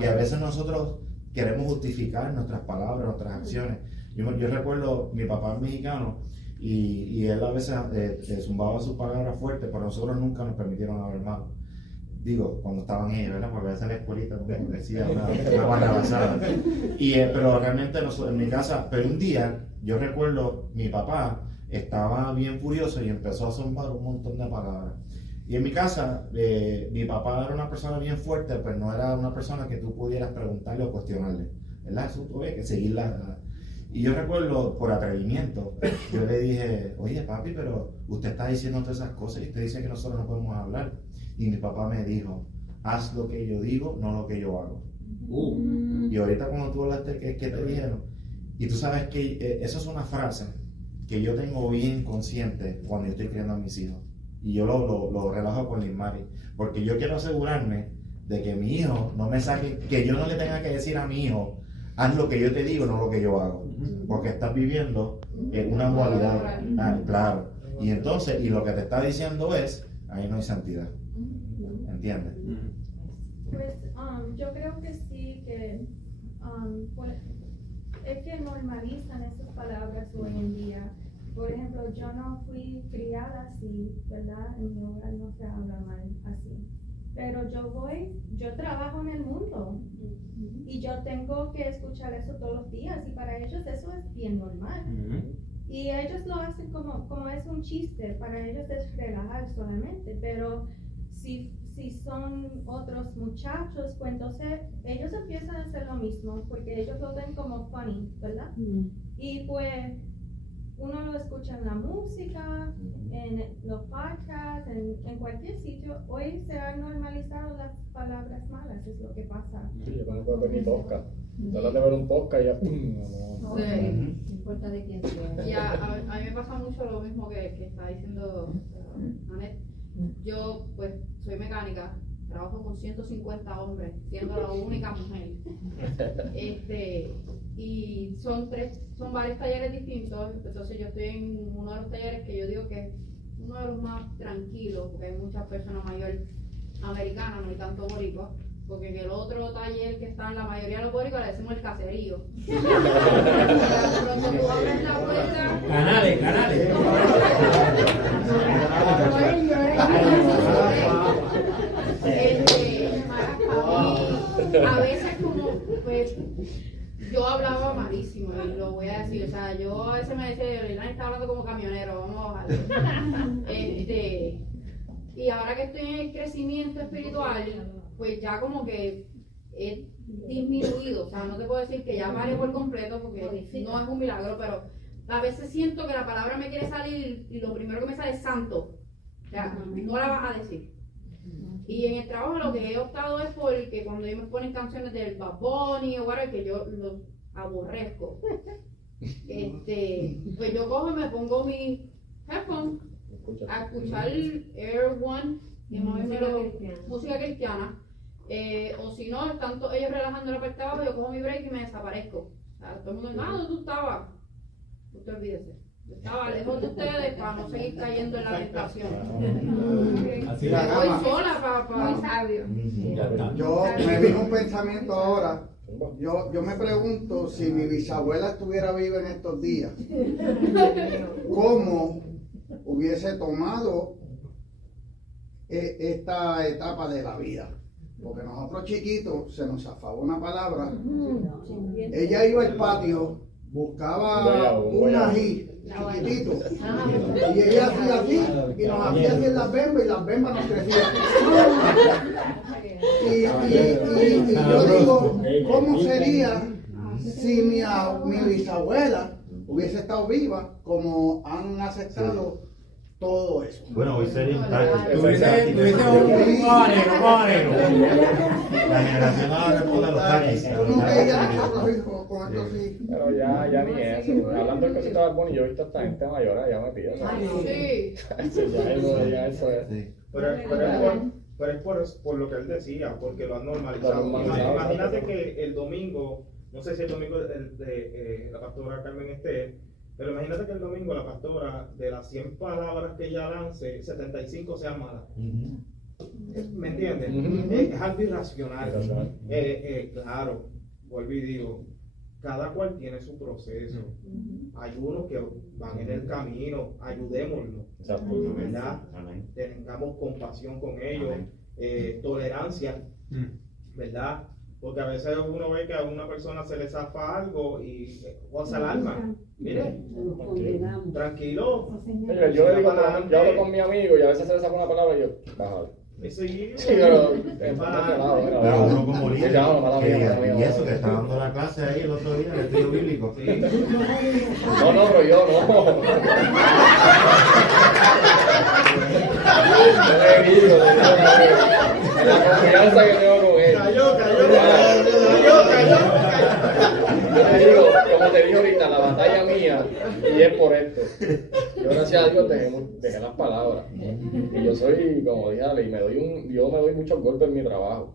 Y a veces nosotros queremos justificar nuestras palabras, nuestras acciones. Yo recuerdo, mi papá es mexicano y él a veces zumbaba sus palabras fuertes, pero nosotros nunca nos permitieron hablar mal. Digo, cuando estaban ellos, ¿verdad? Porque a veces en la escuelita como decía una barrabasada. Pero realmente en mi casa, pero un día, yo recuerdo, mi papá estaba bien furioso y empezó a zumbar un montón de palabras. Y en mi casa, mi papá era una persona bien fuerte, pero no era una persona que tú pudieras preguntarle o cuestionarle, ¿verdad? Eso tuve que seguirla. Y yo recuerdo, por atrevimiento, yo le dije, oye papi, pero usted está diciendo todas esas cosas y usted dice que nosotros no podemos hablar. Y mi papá me dijo, haz lo que yo digo, no lo que yo hago. Y ahorita cuando tú hablaste, ¿qué te dijeron? Y tú sabes que eso es una frase que yo tengo bien consciente cuando yo estoy criando a mis hijos. Y yo lo relajo con Liz-Mari, porque yo quiero asegurarme de que mi hijo no me saque, que yo no le tenga que decir a mi hijo, haz lo que yo te digo, no lo que yo hago. Porque estás viviendo una dualidad. Claro. Y entonces, y lo que te está diciendo es, ahí no hay santidad. ¿Entiendes? Pues yo creo que sí, que pues, es que normalizan esas palabras hoy en día. Por ejemplo, yo no fui criada así, ¿verdad? En mi hogar no se habla mal así. Pero yo trabajo en el mundo y yo tengo que escuchar eso todos los días y para ellos eso es bien normal. Y ellos lo hacen como es un chiste, para ellos es relajar solamente, pero si son otros muchachos, pues entonces ellos empiezan a hacer lo mismo porque ellos lo ven como funny, ¿verdad? Y pues uno lo escucha en la música, en los podcasts, en cualquier sitio. Hoy se han normalizado las palabras malas, es lo que pasa. Sí, yo no puedo ver mi podcast. Tratas de ver un podcast y ya. No importa de quién sea. Y a mí me pasa mucho lo mismo que está diciendo Anet. Yo, pues, soy mecánica, trabajo con 150 hombres, siendo la única mujer. Y son varios talleres distintos. Entonces, yo estoy en uno de los talleres que yo digo que es uno de los más tranquilos, porque hay muchas personas mayores americanas, no hay tanto boricua. Porque en el otro taller que están la mayoría de los boricuas le decimos el caserío. Cuando tú abres la puerta. Canales. A veces como pues yo hablaba malísimo y lo voy a decir, o sea, yo a veces me decía, Liliana está hablando como camionero, vamos a bajarle. Y ahora que estoy en el crecimiento espiritual, pues ya como que he disminuido, o sea, no te puedo decir que ya paré por completo porque no es un milagro, pero a veces siento que la palabra me quiere salir y lo primero que me sale es santo, o sea, no la vas a decir. Y en el trabajo lo que he optado es porque cuando ellos me ponen canciones del Bad Bunny o whatever, que yo los aborrezco, pues yo cojo y me pongo mi headphone a escuchar Air One, que música cristiana, o si no, están ellos relajando la parte de abajo, yo cojo mi break y me desaparezco. O sea, todo el mundo, ¿dónde tú estabas? Usted olvídese. Yo estaba lejos de ustedes para no seguir cayendo en la tentación. Así la gama. Estoy sola para sabio. Yo me vino un pensamiento ahora. Yo me pregunto si mi bisabuela estuviera viva en estos días, ¿cómo hubiese tomado esta etapa de la vida? Porque nosotros chiquitos se nos zafaba una palabra. Ella iba al patio, buscaba un ají chiquitito y ella hacía así y nos hacía así en las bembas y las bembas nos crecían. Y yo digo, ¿cómo sería si mi bisabuela hubiese estado viva como han aceptado todo eso. Bueno, hoy sería un taxi. Tú dices un habanero. La generación ahora responde a los taxis. Pero ya ni eso. Hablando de cositas de Bonnie, yo he visto a esta gente mayor ya metida. Sí. Ya eso es. Sí. Pero es por lo que él decía, porque lo han normalizado. Imagínate que el domingo, no sé si el domingo la pastora Carmen esté, pero imagínate que el domingo la pastora, de las 100 palabras que ella lance, 75 sean malas. ¿Me entiendes? Es algo irracional. Claro, vuelvo y digo, cada cual tiene su proceso. Hay unos que van en el camino, ayudémoslos, ¿verdad? Tengamos compasión con ellos, tolerancia, ¿verdad? Porque a veces uno ve que a una persona se le zafa algo y goza el alma. Mire, tranquilo. Yo hablo con mi amigo y a veces se le saca una palabra y yo, bájale. Sí, pero uno como líder, y eso que está dando la clase ahí el otro día, el estudio bíblico. No, pero yo no. La confianza que tengo con él. Cayó. Yo te digo, como te dije ahorita, la batalla mía, y es por esto. Yo, gracias a Dios, dejé las palabras. Y yo soy, como dije, yo me doy muchos golpes en mi trabajo.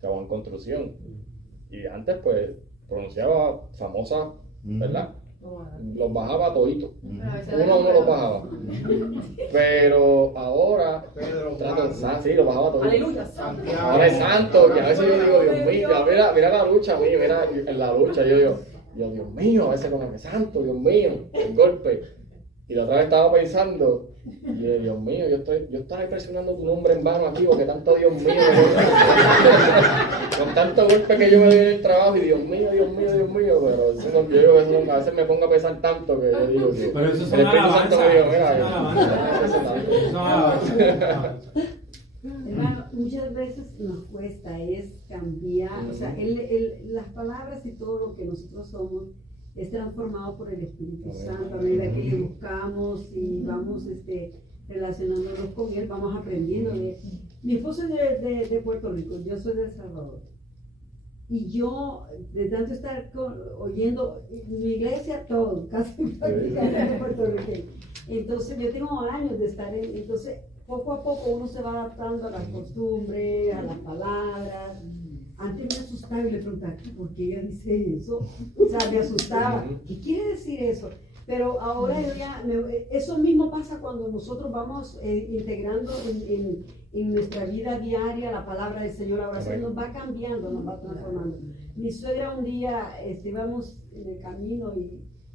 Trabajo en construcción. Y antes, pues, pronunciaba famosas, ¿verdad? Los bajaba toditos. Uno a uno los bajaba. Pero ahora trato sí, los bajaba toditos. Ahora es santo, y a veces yo digo, Dios mío, mira la lucha, mira en la lucha, yo digo, Dios mío, a veces con el santo, Dios mío, el golpe. Y la otra vez estaba pensando, y yo, Dios mío, yo estaba presionando tu nombre en vano aquí, porque tanto Dios mío, con tanto golpe que yo me doy en el trabajo, y Dios mío, pero eso yo digo que a veces me pongo a pensar tanto que yo digo que pero eso el Espíritu Santo me dijo, Hermano, muchas veces nos cuesta es cambiar, o sea, las palabras y todo lo que nosotros somos es transformado por el Espíritu Santo. A medida que le buscamos y vamos relacionándonos con él, vamos aprendiendo de él. Mi esposo es de Puerto Rico, yo soy de El Salvador. Y yo, de tanto estar oyendo, mi iglesia, todo, casi prácticamente puertorriqueño. Entonces, yo tengo años de estar entonces, poco a poco uno se va adaptando a las costumbres, a las palabras. Antes me asustaba y le preguntaba, ¿por qué ella dice eso? O sea, me asustaba. ¿Qué quiere decir eso? Pero ahora eso mismo pasa cuando nosotros vamos integrando en nuestra vida diaria la palabra del Señor. Ahora se nos va cambiando, nos va transformando. Mi suegra un día, íbamos en el camino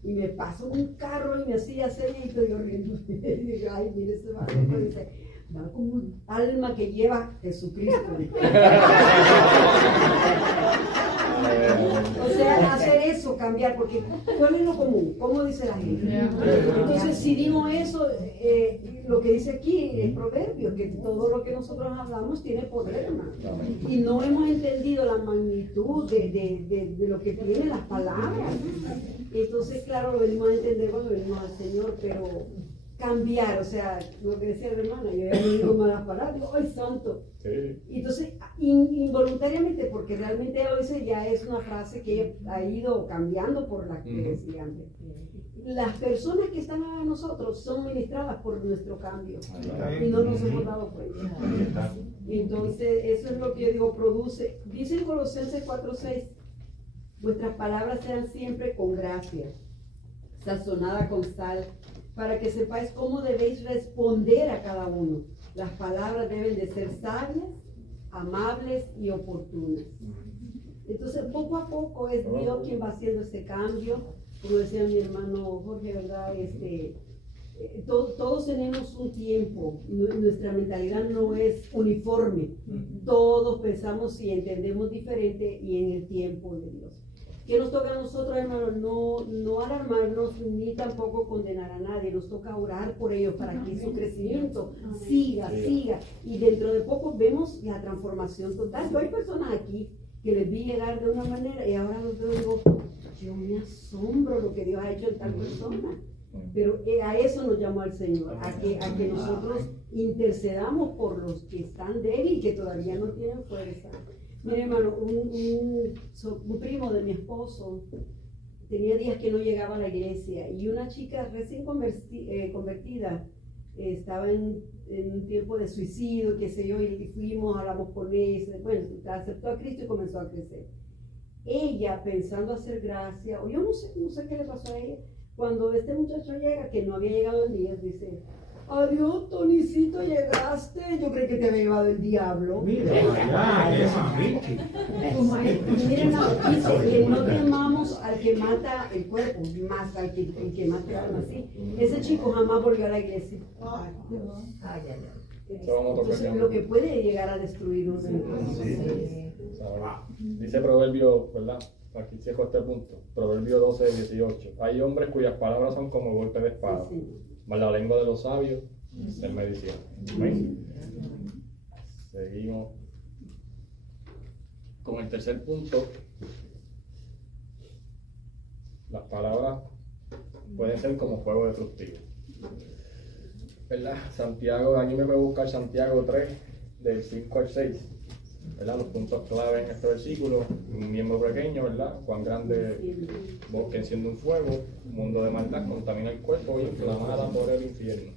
y me pasó un carro y me hacía señas y yo riendo. Y digo, ay, mire ese barco, dice, va como un alma que lleva Jesucristo. O sea, hacer eso, cambiar, porque ¿cuál es lo común? ¿Cómo dice la gente? Entonces, si digo eso, lo que dice aquí es proverbio, que todo lo que nosotros hablamos tiene poder, hermano. Y no hemos entendido la magnitud de lo que tienen las palabras. Entonces, claro, lo venimos a entender cuando venimos al Señor, pero cambiar, o sea, lo que decía la hermana, yo ya no digo malas palabras, digo, ¡ay, santo! Sí. Entonces, involuntariamente, porque realmente ella lo dice, ya es una frase que ha ido cambiando por la que decía antes. Las personas que están a nosotros son ministradas por nuestro cambio y no nos hemos dado cuenta. Entonces, eso es lo que yo digo, produce. Dice en Colosenses 4:6, vuestras palabras sean siempre con gracia, sazonada con sal, para que sepáis cómo debéis responder a cada uno. Las palabras deben de ser sabias, amables y oportunas. Entonces, poco a poco es Dios quien va haciendo ese cambio. Como decía mi hermano Jorge, ¿verdad? Todos tenemos un tiempo. Nuestra mentalidad no es uniforme. Todos pensamos y entendemos diferente y en el tiempo de Dios. ¿Qué nos toca a nosotros, hermanos? No alarmarnos ni tampoco condenar a nadie. Nos toca orar por ellos para que su crecimiento siga. Y dentro de poco vemos la transformación total. Yo hay personas aquí que les vi llegar de una manera y ahora los veo y digo, yo me asombro lo que Dios ha hecho en tal persona. Pero a eso nos llamó el Señor, a que nosotros intercedamos por los que están débiles y que todavía no tienen fuerza. Mire, hermano, un primo de mi esposo tenía días que no llegaba a la iglesia y una chica recién convertida estaba en un tiempo de suicidio, qué sé yo, y fuimos, hablamos con ella, bueno, aceptó a Cristo y comenzó a crecer. Ella, pensando hacer gracia, o yo no sé qué le pasó a ella, cuando este muchacho llega, que no había llegado el día, dice: adiós, Tonicito, llegaste. Yo creí que te había llevado el diablo. Mira, Miren, dice que no temamos al que mata el cuerpo, más al que mata el alma. ¿Sí? Ese chico jamás volvió a la iglesia. Entonces, lo que puede llegar a destruir un Dice Proverbio, ¿verdad? Aquí cierro este punto. Proverbio 12:18. Hay hombres cuyas palabras son como golpe de espada, mas la lengua de los sabios es medicina. ¿Ven? Seguimos con el tercer punto. Las palabras pueden ser como fuego destructivo, ¿verdad? Santiago, aquí me voy a buscar Santiago 3, del 5 al 6. ¿Verdad? Los puntos clave en este versículo: un miembro pequeño, ¿verdad? Cuán grande bosque enciende un fuego, un mundo de maldad contamina el cuerpo y inflamada por el infierno.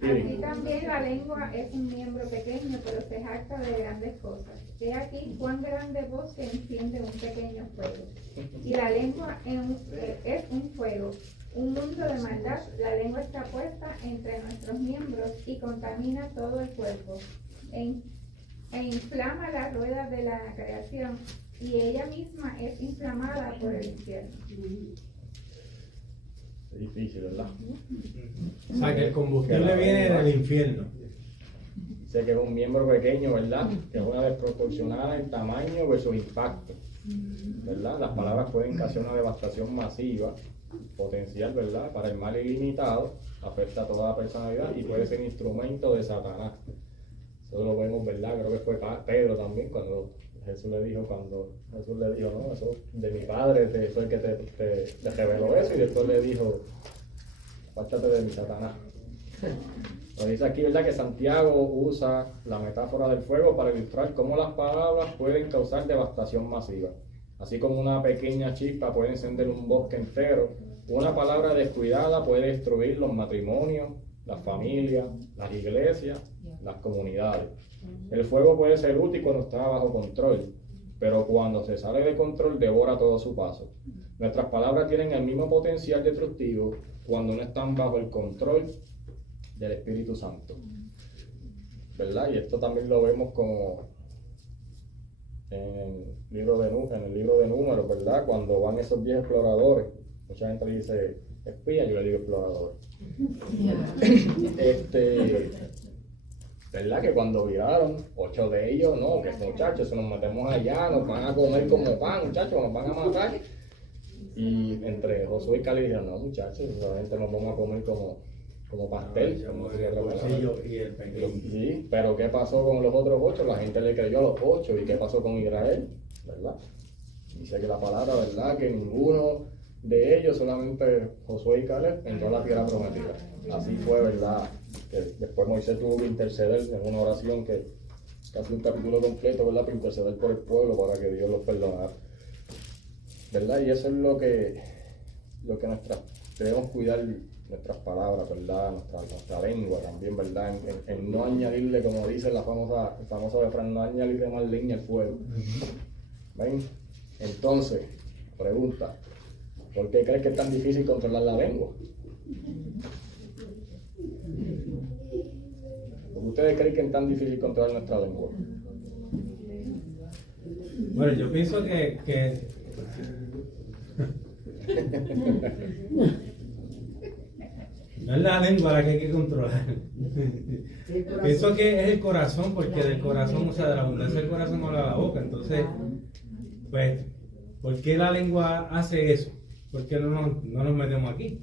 Así también la lengua es un miembro pequeño, pero se jacta de grandes cosas. He aquí cuán grande bosque enciende un pequeño fuego. Y la lengua es un fuego, un mundo de maldad. La lengua está puesta entre nuestros miembros y contamina todo el cuerpo, e inflama las ruedas de la creación, y ella misma es inflamada por el infierno. Es difícil, ¿verdad? O sea, que el combustible viene del infierno. Sé que es un miembro pequeño, ¿verdad? Que es una desproporcionada en tamaño versus impacto, ¿verdad? Las palabras pueden causar una devastación masiva, potencial, ¿verdad? Para el mal ilimitado, afecta a toda la personalidad y puede ser instrumento de Satanás. Eso lo vemos, ¿verdad? Creo que fue Pedro también cuando Jesús le dijo, no, eso de mi padre fue el que te reveló eso, y después le dijo: apártate de mi, Satanás. Nos dice aquí, ¿verdad?, que Santiago usa la metáfora del fuego para ilustrar cómo las palabras pueden causar devastación masiva. Así como una pequeña chispa puede encender un bosque entero, una palabra descuidada puede destruir los matrimonios, las familias, las iglesias, las comunidades. El fuego puede ser útil cuando está bajo control, pero cuando se sale de control devora todo su paso. Nuestras palabras tienen el mismo potencial destructivo cuando no están bajo el control del Espíritu Santo, ¿verdad? Y esto también lo vemos como en el libro de Números, ¿verdad? Cuando van esos 10 exploradores, mucha gente dice espía, yo le digo exploradores. ¿Verdad? Que cuando viraron, 8 de ellos, no, que muchachos, si nos metemos allá, nos van a comer como pan, muchachos, nos van a matar. Y entre Josué y Caleb dijeron: no, muchachos, la gente nos vamos a comer como pastel. Como y el pequeño. Sí, pero ¿qué pasó con los otros 8? La gente le creyó a los 8. ¿Y qué pasó con Israel? ¿Verdad? Dice que la palabra, ¿verdad?, que ninguno de ellos, solamente Josué y Caleb, entró a la tierra prometida. Así fue, ¿verdad? Que después Moisés tuvo que interceder en una oración que casi un capítulo completo, ¿verdad?, para interceder por el pueblo para que Dios los perdonara, ¿verdad? Y eso es lo que debemos cuidar, nuestras palabras, ¿verdad? Nuestra lengua también, ¿verdad? En no añadirle, como dice el famoso refrán, no añadirle más leña al fuego. ¿Ven? Entonces, pregunta: ¿por qué crees que es tan difícil controlar la lengua? ¿Por qué ustedes creen que es tan difícil controlar nuestra lengua? Bueno, yo pienso que no es la lengua la que hay que controlar. Pienso que es el corazón, porque del corazón, o sea, de la abundancia del corazón habla la boca. Entonces, pues, ¿por qué la lengua hace eso? ¿Por qué no nos metemos aquí?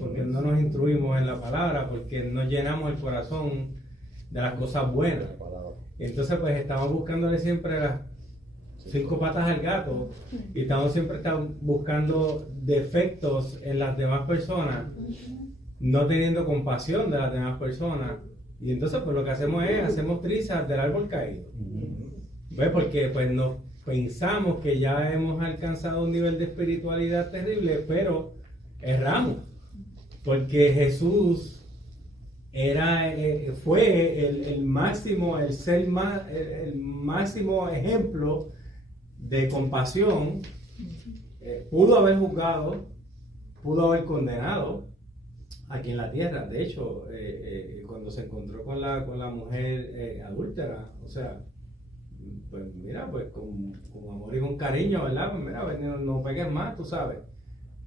Porque no nos instruimos en la palabra, porque no llenamos el corazón de las cosas buenas. Entonces, pues, estamos buscándole siempre 5 patas al gato y estamos siempre buscando defectos en las demás personas, no teniendo compasión de las demás personas. Y entonces pues lo que hacemos trizas del árbol caído. ¿Ves? Porque pues nos pensamos que ya hemos alcanzado un nivel de espiritualidad terrible, pero erramos. Porque Jesús fue el máximo ejemplo de compasión. Pudo haber juzgado, pudo haber condenado aquí en la tierra. De hecho, cuando se encontró con la mujer adúltera, o sea, pues mira, pues con amor y con cariño, ¿verdad? Pues mira, no pegues más, tú sabes.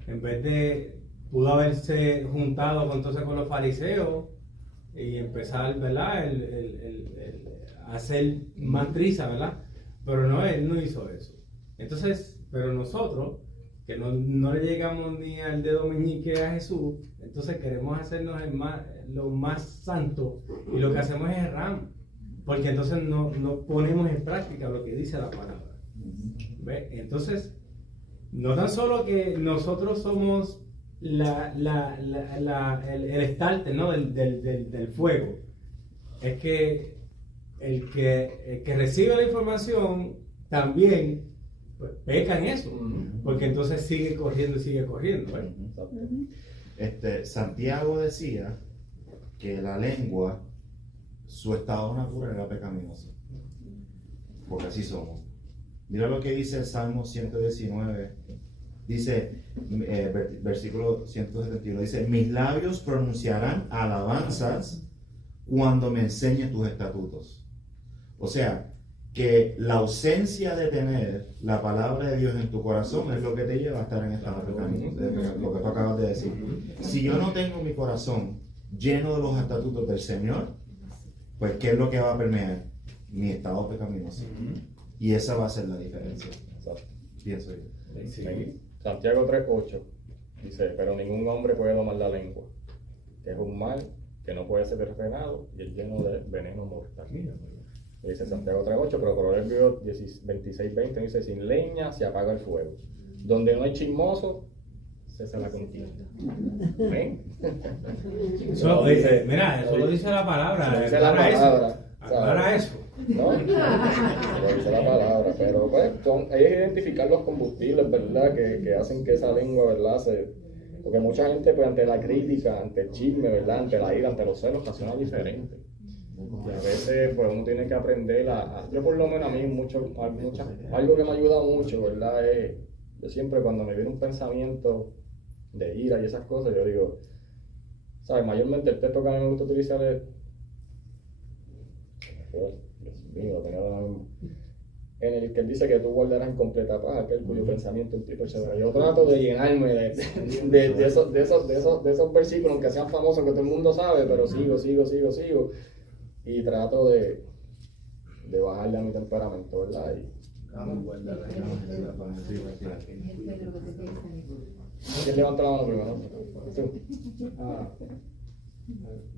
En vez de, pudo haberse juntado entonces con los fariseos y empezar, ¿verdad? A hacer más triza, ¿verdad? Pero no, él no hizo eso. Entonces, pero nosotros, que no le llegamos ni al dedo meñique a Jesús, entonces queremos hacernos lo más santo y lo que hacemos es errar, porque entonces no ponemos en práctica lo que dice la palabra. ¿Ve? Entonces, no tan solo que nosotros somos el starter, ¿no? del fuego, es que el que recibe la información también pues, peca en eso, porque entonces sigue corriendo y sigue corriendo. Santiago decía que la lengua, su estado natural era pecaminoso, porque así somos. Mira lo que dice el Salmo 119, dice, versículo 171, dice: mis labios pronunciarán alabanzas cuando me enseñes tus estatutos. O sea, que la ausencia de tener la palabra de Dios en tu corazón es lo que te lleva a estar en estado pecaminoso, lo que tú acabas de decir. Si yo no tengo mi corazón lleno de los estatutos del Señor, pues ¿qué es lo que va a permear? Mi estado pecaminoso. Y esa va a ser la diferencia. Pienso yo. Sí. Santiago 3:8 dice: pero ningún hombre puede domar la lengua, que es un mal que no puede ser refrenado y es lleno de veneno mortal. Dice Santiago 3:8, pero Proverbios 26:20 dice: sin leña se apaga el fuego, donde no hay chismoso cesa la contienda. Eso, mira, eso lo dice la palabra. Dice la palabra. Aclara eso. ¿No? Lo dice la palabra, pero pues hay que identificar los combustibles, ¿verdad? Que hacen que esa lengua, ¿verdad? Porque mucha gente, pues ante la crítica, ante el chisme, ¿verdad? Ante la ira, ante los celos, reacciona diferente. Y a veces, pues uno tiene que aprender yo por lo menos a mí, algo que me ayuda mucho, ¿verdad? Yo siempre cuando me viene un pensamiento de ira y esas cosas, yo digo, ¿sabes? Mayormente el texto que a mí me gusta utilizar es, Dios mío, en el que él dice que tú guardarás en completa paz aquel cuyo pensamiento en ti persevera. Yo trato de llenarme de esos versículos, aunque sean famosos, que todo el mundo sabe, pero sigo, y trato de bajarle a mi temperamento, ¿verdad? ¿Quién levanta la mano primero?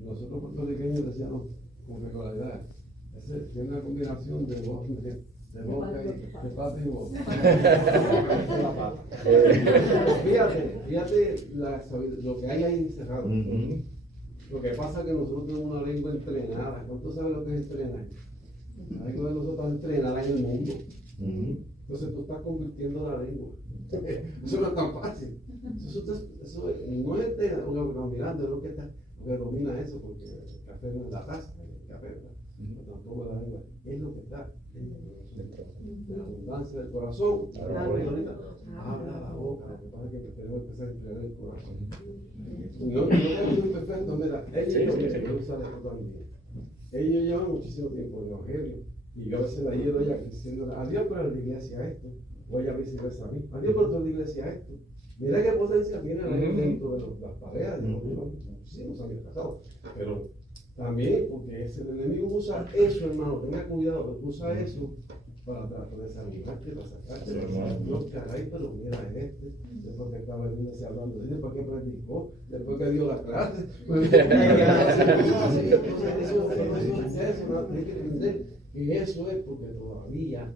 Nosotros puertorriqueños decíamos con regularidad, tiene una combinación de boca y de pata y boca. Fíjate lo que hay ahí encerrado. Lo que pasa es que nosotros tenemos una lengua entrenada. ¿Cuánto sabes lo que es entrenar? La lengua de nosotros es entrenada en el mundo. Entonces tú estás convirtiendo la lengua. Eso no es tan fácil. Eso no es entrenar, porque mirando es lo que domina eso, porque el café no es la taza, el café, ¿verdad? Tampoco la lengua, es lo que está dentro de la abundancia del corazón. Habla la boca, lo que pasa es que tenemos que empezar a entrenar el corazón. No es muy perfecto, mira, ellos llevan muchísimo tiempo en el evangelio y yo a veces la llevo ella diciendo: adiós, pero en la iglesia esto, o ella viceversa a mí, adiós, pero en la iglesia esto. Mira qué potencia tiene la gente dentro de las parejas, muchísimos años casados, pero también porque el enemigo usa eso, hermano, tenga cuidado, usa eso para desanimarte, para sacarte. Dios, caray, pero mira después que estaba en iglesia hablando, después que predicó, después que dio la clase. Eso, tienes que entender que eso es porque todavía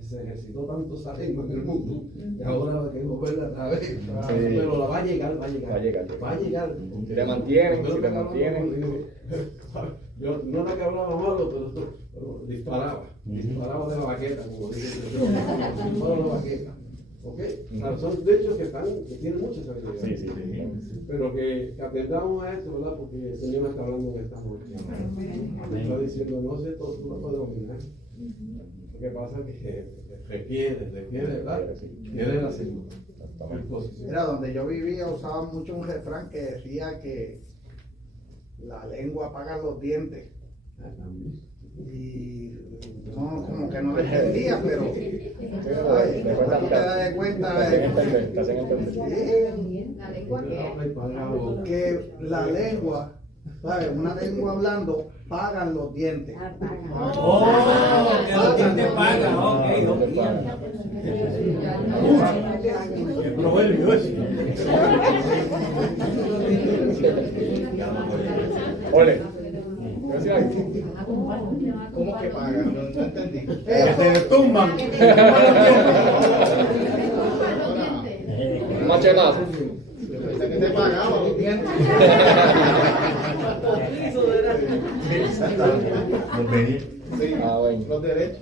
se ejercitó tanto esa lengua en el mundo, y ahora que volverla otra vez, pero la va a llegar. Si te mantienen, Yo no era que hablaba malo, pero disparaba de la baqueta, como dije yo, disparaba de la baqueta. ¿Ok? O sea, son dichos que tienen mucha sabiduría. Sí. Pero que aprendamos a esto, ¿verdad? Porque el Señor nos está hablando en esta noche. Está diciendo, no sé, tú no puedes dominar. Lo que pasa es que requiere, ¿verdad? Quiere la segunda. Mira, donde yo vivía usaban mucho un refrán que decía que la lengua apaga los dientes. Y no, como que no lo entendía, pero tú te das cuenta que la lengua, ¿sabes? Una lengua hablando pagan los dientes. Que los dientes pagan, ok. Qué proverbio es. Ole. ¿Cómo que pagan? No entendí. Te tumban. Un machetazo. Yo pensé que te pagaban los dientes. Sí, bueno. los derechos.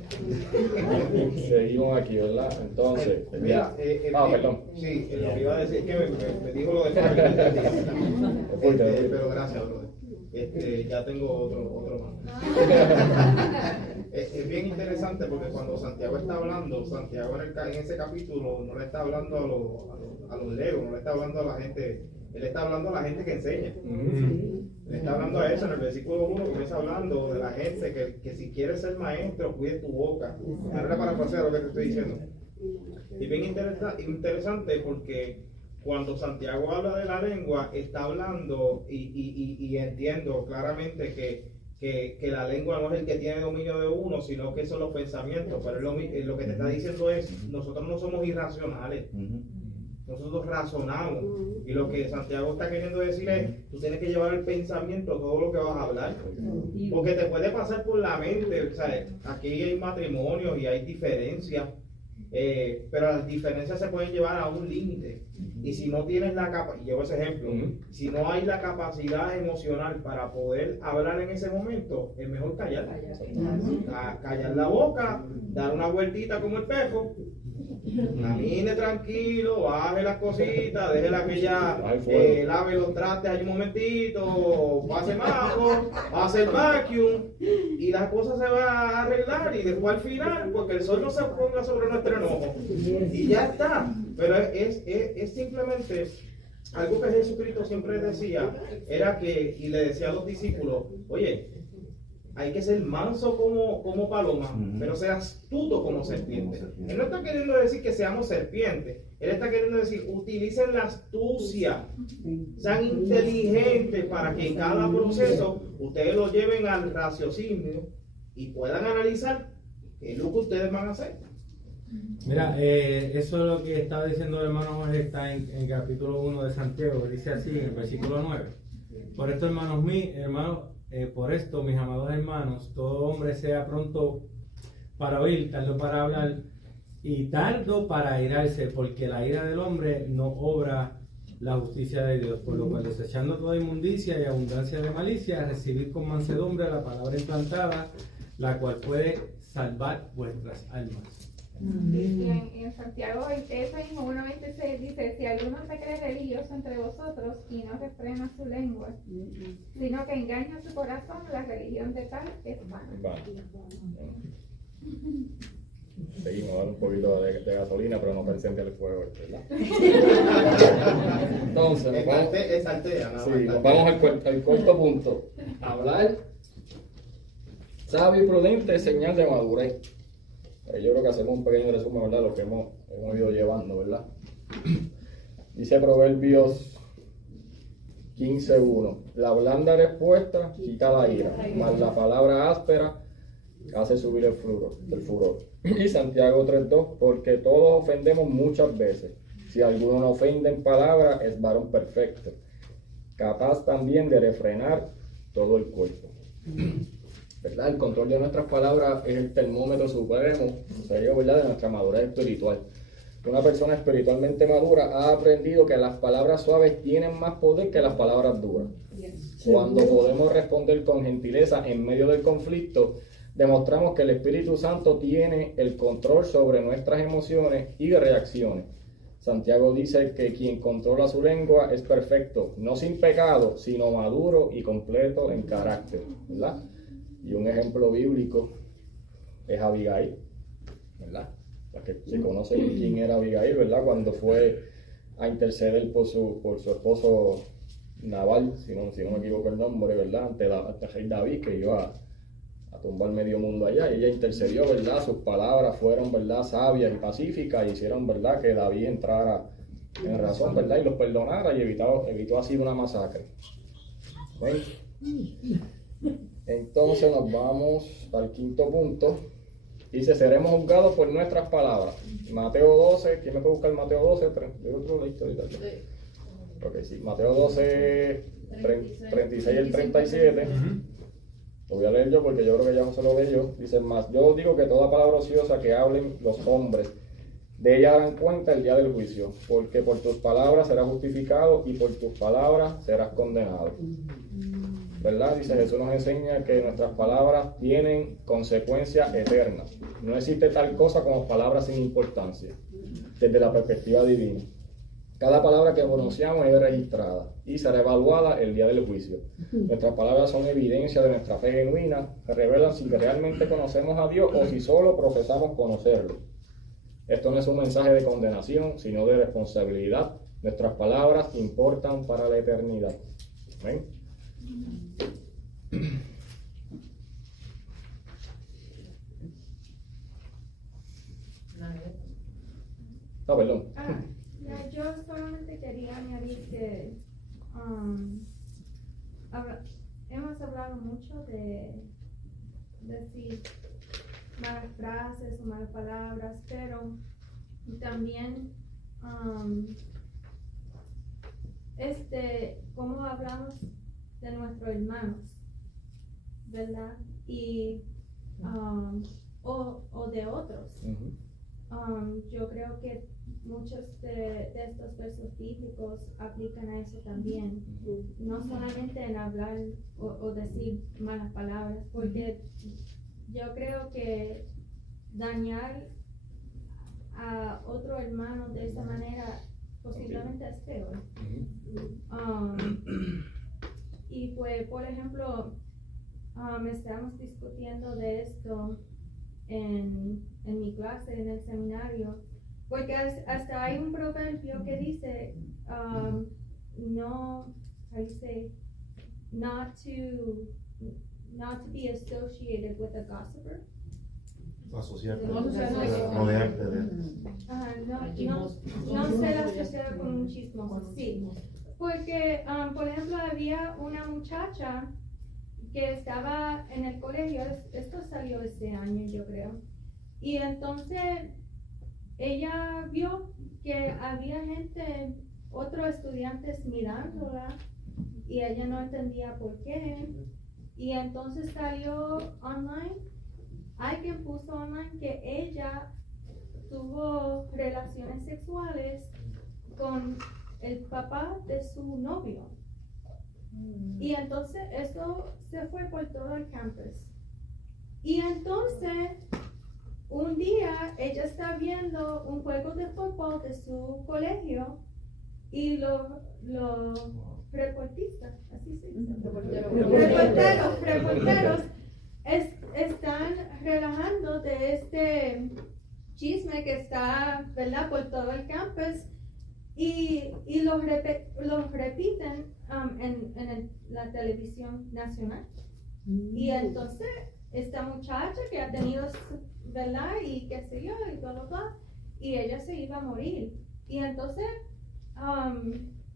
Seguimos aquí, ¿verdad? Entonces, mira, perdón. Sí, lo que iba a decir es que me dijo lo de pero gracias, brother. Ya tengo otro más. Es bien interesante porque cuando Santiago está hablando, Santiago en ese capítulo no le está hablando a los legos, no le está hablando a la gente, él está hablando a la gente que enseña. Le está hablando a eso en el versículo 1, comienza hablando de la gente que si quieres ser maestro, cuide tu boca. Ahora para parafrasear lo que te estoy diciendo. Y bien interesante porque cuando Santiago habla de la lengua, está hablando y entiendo claramente que la lengua no es el que tiene dominio de uno, sino que son los pensamientos. Pero lo que te está diciendo es, nosotros no somos irracionales. Nosotros razonamos. Y lo que Santiago está queriendo decir es, tú tienes que llevar el pensamiento a todo lo que vas a hablar. Porque te puede pasar por la mente. O sea, aquí hay matrimonios y hay diferencias. Pero las diferencias se pueden llevar a un límite. Y si no tienes la capacidad, llevo ese ejemplo, si no hay la capacidad emocional para poder hablar en ese momento, es mejor callar. Callar la boca, dar una vueltita como el pejo, camine tranquilo, baje las cositas, déjela que ya lave los trastes ahí un momentito, pase majo, pase el vacuum y las cosas se van a arreglar y después al final, porque el sol no se ponga sobre nuestro enojo y ya está. Pero es simplemente algo que Jesucristo siempre decía, era que, y le decía a los discípulos, oye, hay que ser manso como paloma, pero ser astuto como serpiente. Él no está queriendo decir que seamos serpientes, él está queriendo decir, utilicen la astucia, sean inteligentes para que en cada proceso ustedes lo lleven al raciocinio y puedan analizar qué es lo que ustedes van a hacer. Mira, eso es lo que estaba diciendo el hermano Jorge, está en el capítulo 1 de Santiago, dice así en el versículo 9. Por esto, por esto, mis amados hermanos, todo hombre sea pronto para oír, tardo para hablar y tardo para airarse, porque la ira del hombre no obra la justicia de Dios, por lo cual desechando toda inmundicia y abundancia de malicia, recibid con mansedumbre la palabra implantada, la cual puede salvar vuestras almas. En Santiago, eso mismo 1.26 dice, si alguno se cree religioso entre vosotros y no refrena su lengua, sino que engaña su corazón, la religión de tal es vana. Seguimos a dar un poquito de gasolina, pero no para encender el fuego, ¿verdad? Entonces, nos vamos al cuarto punto. Hablar sabio y prudente es señal de madurez. Yo creo que hacemos un pequeño resumen, ¿verdad? Lo que hemos ido llevando, ¿verdad? Dice Proverbios 15:1. La blanda respuesta quita la ira, mas la palabra áspera hace subir el furor. Y Santiago 3:2. Porque todos ofendemos muchas veces. Si alguno no ofende en palabra, es varón perfecto, capaz también de refrenar todo el cuerpo. ¿verdad? El control de nuestras palabras es el termómetro supremo, ¿verdad?, de nuestra madurez espiritual. Una persona espiritualmente madura ha aprendido que las palabras suaves tienen más poder que las palabras duras. Cuando podemos responder con gentileza en medio del conflicto, demostramos que el Espíritu Santo tiene el control sobre nuestras emociones y reacciones. Santiago dice que quien controla su lengua es perfecto, no sin pecado, sino maduro y completo en carácter, ¿verdad? Y un ejemplo bíblico es Abigail, ¿verdad? Para que se conoce quién era Abigail, ¿verdad? Cuando fue a interceder por su esposo Nabal, si no me equivoco el nombre, ¿verdad? Ante el rey David, que iba a tumbar medio mundo allá, y ella intercedió, ¿verdad? Sus palabras fueron, ¿verdad?, sabias y pacíficas, y hicieron, ¿verdad?, que David entrara en razón, ¿verdad?, y los perdonara, y evitó así una masacre. ¿Ven? Entonces nos vamos al quinto punto. Dice, seremos juzgados por nuestras palabras. Mateo 12, ¿quién me puede buscar Mateo 12? Yo creo que lo leíste ahorita. Ok, sí, Mateo 12, 36 y 37. Lo voy a leer yo porque yo creo que ya José lo leyó. Dice, más yo digo que toda palabra ociosa que hablen los hombres, de ella darán cuenta el día del juicio, porque por tus palabras serás justificado y por tus palabras serás condenado. ¿Verdad? Dice, Jesús nos enseña que nuestras palabras tienen consecuencias eternas. No existe tal cosa como palabras sin importancia, desde la perspectiva divina. Cada palabra que pronunciamos es registrada y será evaluada el día del juicio. Nuestras palabras son evidencia de nuestra fe genuina, que revelan si realmente conocemos a Dios o si solo profesamos conocerlo. Esto no es un mensaje de condenación, sino de responsabilidad. Nuestras palabras importan para la eternidad. ¿Ven? Perdón. Yo solamente quería añadir que hemos hablado mucho de decir malas frases o malas palabras, pero también cómo hablamos de nuestros hermanos, ¿verdad? Y o de otros. Yo creo que muchos de estos versos bíblicos aplican a eso también, no solamente en hablar o decir malas palabras, porque yo creo que dañar a otro hermano de esa manera posiblemente es peor. Y pues, por ejemplo, estamos discutiendo de esto en mi clase, en el seminario, porque hasta hay un proverbio que dice, no, how you say, not to be associated with a gossiper. Asociarte, No, rodearte de no ser asociado con un chismoso, sí. Porque, por ejemplo, había una muchacha que estaba en el colegio, esto salió este año, yo creo, y entonces ella vio que había gente, otros estudiantes mirándola, y ella no entendía por qué, y entonces salió online, alguien puso online que ella tuvo relaciones sexuales con el papá de su novio. Y entonces eso se fue por todo el campus. Y entonces un día ella está viendo un juego de fútbol de su colegio y los reportistas, así se dice, reporteros están relajando de este chisme que está, ¿verdad?, por todo el campus, y los repiten en la televisión nacional. Y entonces esta muchacha que ha tenido, ¿verdad?, y qué sé yo, y todo, y ella se iba a morir. Y entonces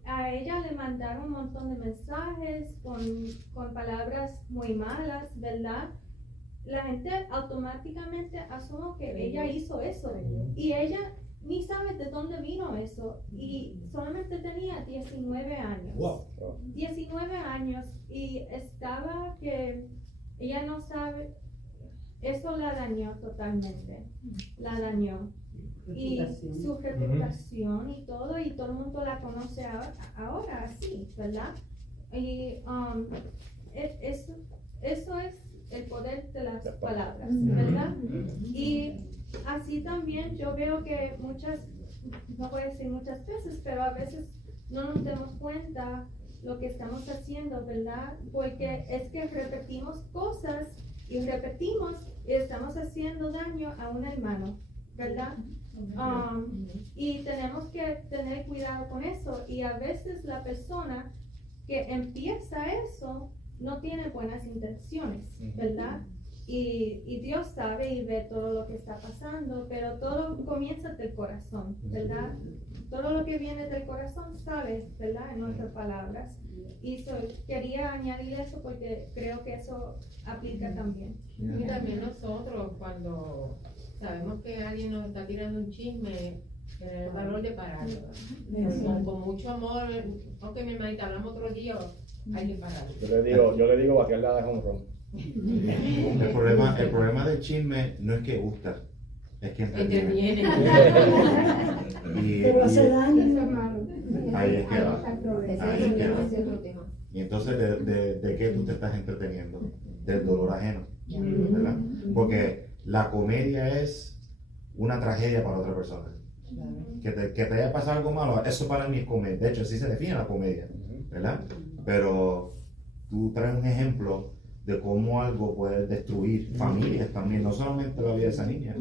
a ella le mandaron un montón de mensajes con palabras muy malas, ¿verdad? La gente automáticamente asume que ella hizo eso, y ella ni sabe de dónde vino eso, y solamente tenía 19 años. Wow. 19 años, y estaba que ella no sabe, eso la dañó totalmente, la dañó. Y su reputación y todo el mundo la conoce ahora así, ¿verdad? Y eso es el poder de las palabras, ¿verdad? Y así también yo veo que no voy a decir muchas veces, pero a veces no nos damos cuenta lo que estamos haciendo, ¿verdad? Porque es que repetimos cosas y estamos haciendo daño a un hermano, ¿verdad? Y tenemos que tener cuidado con eso, y a veces la persona que empieza eso no tiene buenas intenciones, ¿verdad? Y Dios sabe y ve todo lo que está pasando, pero todo comienza del corazón, ¿verdad? Todo lo que viene del corazón sale, ¿verdad? En nuestras palabras. Y quería añadir eso porque creo que eso aplica también. Y también nosotros, cuando sabemos que alguien nos está tirando un chisme, tener el valor de pararlo. Con mucho amor, aunque mi hermanita hablamos otro día, hay que pararlo. Yo le digo vaquearla de honrón. El problema del chisme no es que gusta, es que entretiene. Pero hace daño. Ahí es que va. Y entonces, ¿de qué tú te estás entreteniendo? Del dolor ajeno, ¿verdad? Porque la comedia es una tragedia para otra persona. Que te haya pasado algo malo, eso para mí es comedia. De hecho, así se define la comedia, ¿verdad? Pero tú traes un ejemplo de cómo algo puede destruir familias también, no solamente la vida de esa niña,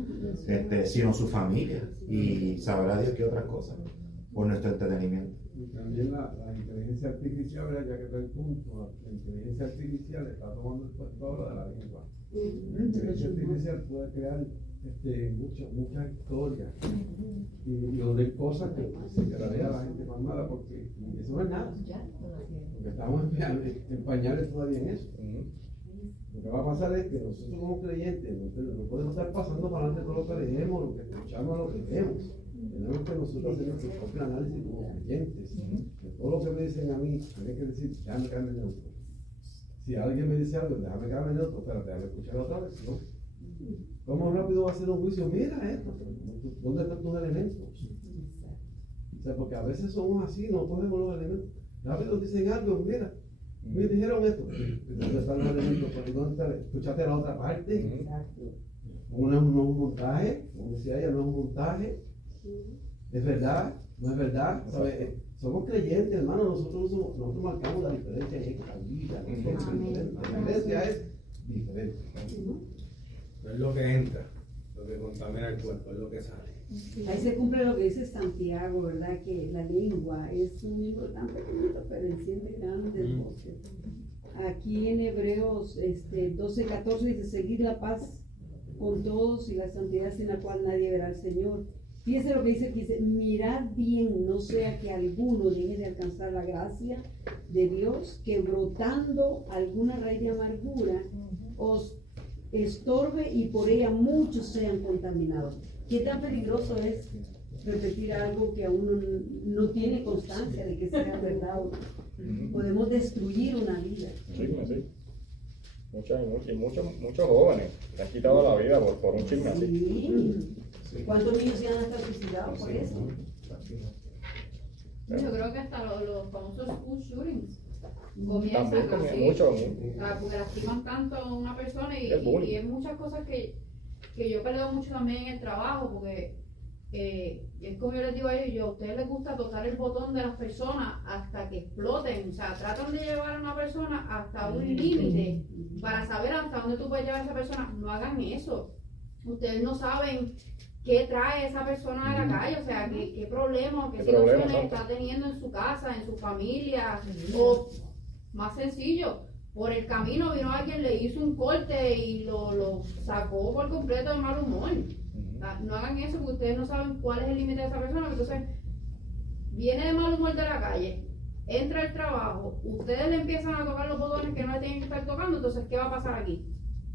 sino su familia, y sabrá Dios que otras cosas por nuestro entretenimiento. Y también la inteligencia artificial, ya que está el punto, la inteligencia artificial está tomando el puesto ahora de la lengua. La inteligencia artificial puede crear muchas historias y donde hay cosas que se quedaría la gente pasmada, porque eso no es nada, porque estamos en pañales todavía en eso. Lo que va a pasar es que nosotros como creyentes no podemos estar pasando para adelante todo lo que leemos, lo que escuchamos, lo que vemos. Tenemos que nosotros hacer nuestro propio análisis como creyentes. De todo lo que me dicen a mí, hay que decir, déjame quedarme neutro. Si alguien me dice algo, déjame quedarme neutro, pero déjame escuchar otra vez, ¿no? ¿Cómo rápido va a ser un juicio? Mira esto, ¿dónde están tus elementos? O sea, porque a veces somos así, no cogemos los elementos. Rápido dicen algo, mira, me dijeron esto. ¿Dónde están los elementos? Escuchaste la otra parte. No es un montaje, como decía ella, no es un montaje. ¿Es verdad? ¿No es verdad? ¿Sabes? Somos creyentes, hermano, nosotros marcamos la diferencia en esta vida. La iglesia es diferente. No es lo que entra, lo que contamina el cuerpo, es lo que sale. Ahí se cumple lo que dice Santiago, ¿verdad? Que la lengua es un libro tan pequeñito, pero enciende grandes voces. Aquí en Hebreos 12:14 dice: seguid la paz con todos y la santidad sin la cual nadie verá al Señor. Fíjese lo que dice aquí, dice: mirad bien, no sea que alguno deje de alcanzar la gracia de Dios, que brotando alguna raíz de amargura os estorbe y por ella muchos sean contaminados. ¿Qué tan peligroso es repetir algo que aún no tiene constancia de que sea verdad? Podemos destruir una vida. Sí. Muchos jóvenes le han quitado la vida por un chisme así. ¿Cuántos niños se han hasta suicidado por eso? Yo creo que hasta los famosos school shootings comienzan También así, mucho. porque lastiman tanto a una persona y es muchas cosas que yo peleo mucho también en el trabajo, porque es como yo les digo a ellos, a ustedes les gusta tocar el botón de las personas hasta que exploten, o sea, tratan de llevar a una persona hasta un límite para saber hasta dónde tú puedes llevar a esa persona. No hagan eso, ustedes no saben qué trae esa persona de la calle, o sea, qué problemas, qué situaciones está teniendo en su casa, en su familia, o más sencillo, por el camino vino alguien, le hizo un corte y lo sacó por completo de mal humor. No hagan eso porque ustedes no saben cuál es el límite de esa persona. Entonces, viene de mal humor de la calle, entra al trabajo, ustedes le empiezan a tocar los botones que no le tienen que estar tocando. Entonces, ¿qué va a pasar aquí?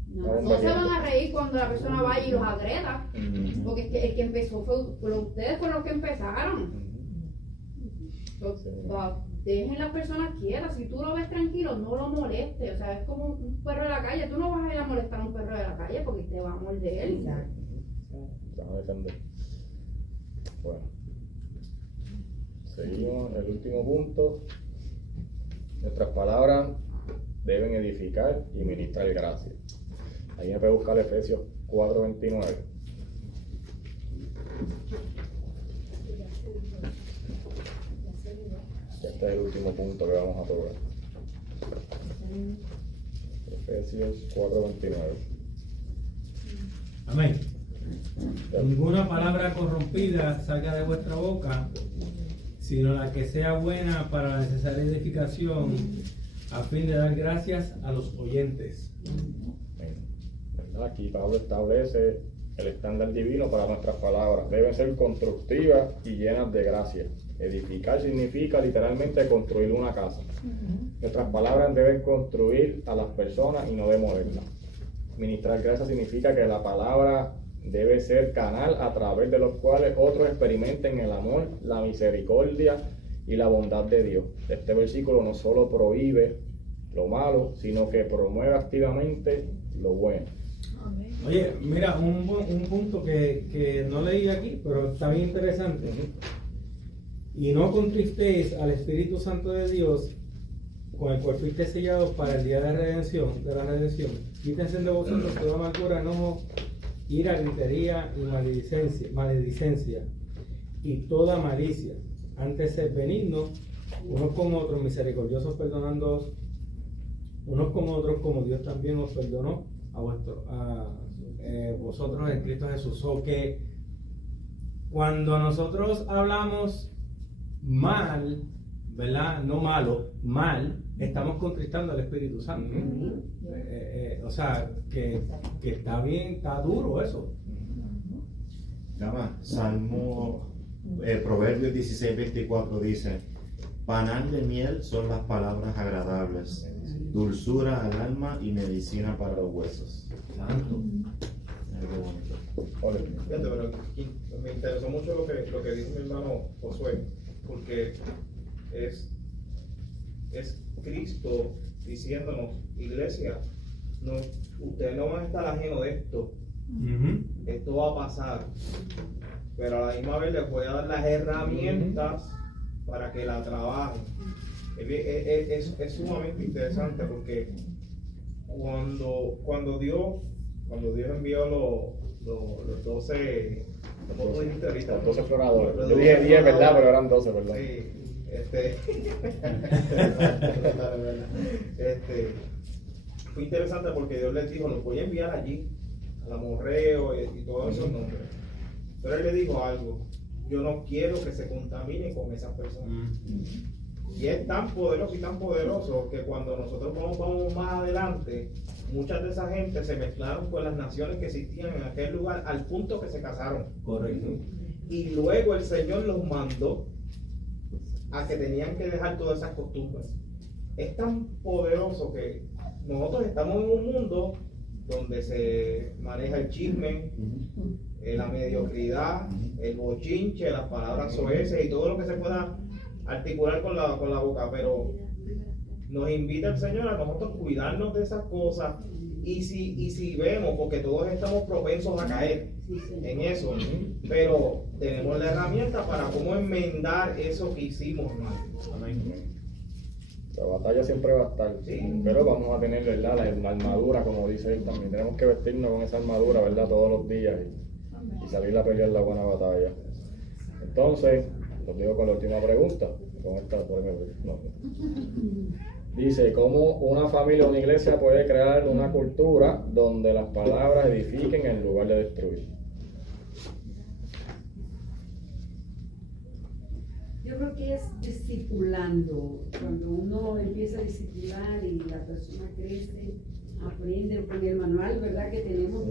No se van a reír cuando la persona vaya y los agreda, porque es que el que empezó ustedes fueron los que empezaron. Entonces, dejen las personas quietas. Si tú lo ves tranquilo, no lo molestes. O sea, es como un perro de la calle. Tú no vas a ir a molestar a un perro de la calle porque te va a morder. Te van a defender. Bueno. Seguimos. El último punto. Nuestras palabras deben edificar y ministrar gracia. Ahí me puede buscar Efesios 4:29. Este es el último punto que vamos a tocar. Efesios 4:29. Amén. Ninguna palabra corrompida salga de vuestra boca, sino la que sea buena para la necesaria edificación, a fin de dar gracias a los oyentes. Aquí Pablo establece el estándar divino para nuestras palabras. Deben ser constructivas y llenas de gracia. Edificar significa literalmente construir una casa. Nuestras palabras deben construir a las personas y no demolerlas. Ministrar gracia significa que la palabra debe ser canal a través de los cuales otros experimenten el amor, la misericordia y la bondad de Dios. Este versículo no solo prohíbe lo malo, sino que promueve activamente lo bueno. Oye, mira, un punto que no leí aquí, pero está bien interesante. Y no contristéis al Espíritu Santo de Dios, con el cual fuiste sellados para el día de la redención. Quítense de vosotros toda amargura, enojo, ira, gritería y maledicencia y toda malicia. Antes sed benignos unos con otros, misericordiosos, perdonándoos unos con otros, como Dios también os perdonó a vosotros en Cristo Jesús. O que cuando nosotros hablamos mal, ¿verdad? No malo, mal, estamos contristando al Espíritu Santo. O sea, que está bien, está duro eso. Salmo, Proverbios 16:24 dice: panal de miel son las palabras agradables, dulzura al alma y medicina para los huesos. Santo. Fíjate, pero me interesó mucho lo que dijo mi hermano Josué, porque es Cristo diciéndonos, iglesia, no, ustedes no van a estar ajenos de esto. Esto va a pasar, pero a la misma vez les voy a dar las herramientas para que la trabajen. Es sumamente interesante porque cuando Dios envió los 12, ¿cómo tú dijiste ahorita? Los 12 exploradores. Yo dije 10, ¿verdad? Pero eran 12, ¿verdad? Sí, fue interesante porque Dios les dijo, los voy a enviar allí, al amorreo y todos esos nombres. Pero Él le dijo algo: yo no quiero que se contamine con esas personas. Y es tan poderoso que cuando nosotros vamos más adelante, muchas de esa gente se mezclaron con las naciones que existían en aquel lugar al punto que se casaron. Correcto. Y luego el Señor los mandó a que tenían que dejar todas esas costumbres. Es tan poderoso que nosotros estamos en un mundo donde se maneja el chisme, la mediocridad, el bochinche, las palabras soeces y todo lo que se pueda articular con la boca, pero nos invita el Señor a nosotros cuidarnos de esas cosas y si vemos, porque todos estamos propensos a caer en eso, pero tenemos la herramienta para cómo enmendar eso que hicimos mal. La batalla siempre va a estar, pero vamos a tener, ¿verdad? La armadura, como dice él también. Tenemos que vestirnos con esa armadura, ¿verdad? Todos los días y salir a pelear la buena batalla. Entonces, los digo con la última pregunta. Con esta, no. Dice: ¿cómo una familia o una iglesia puede crear una cultura donde las palabras edifiquen en lugar de destruir? Yo creo que es discipulando. Cuando uno empieza a discipular y la persona crece, aprende con el manual, ¿verdad? Que tenemos,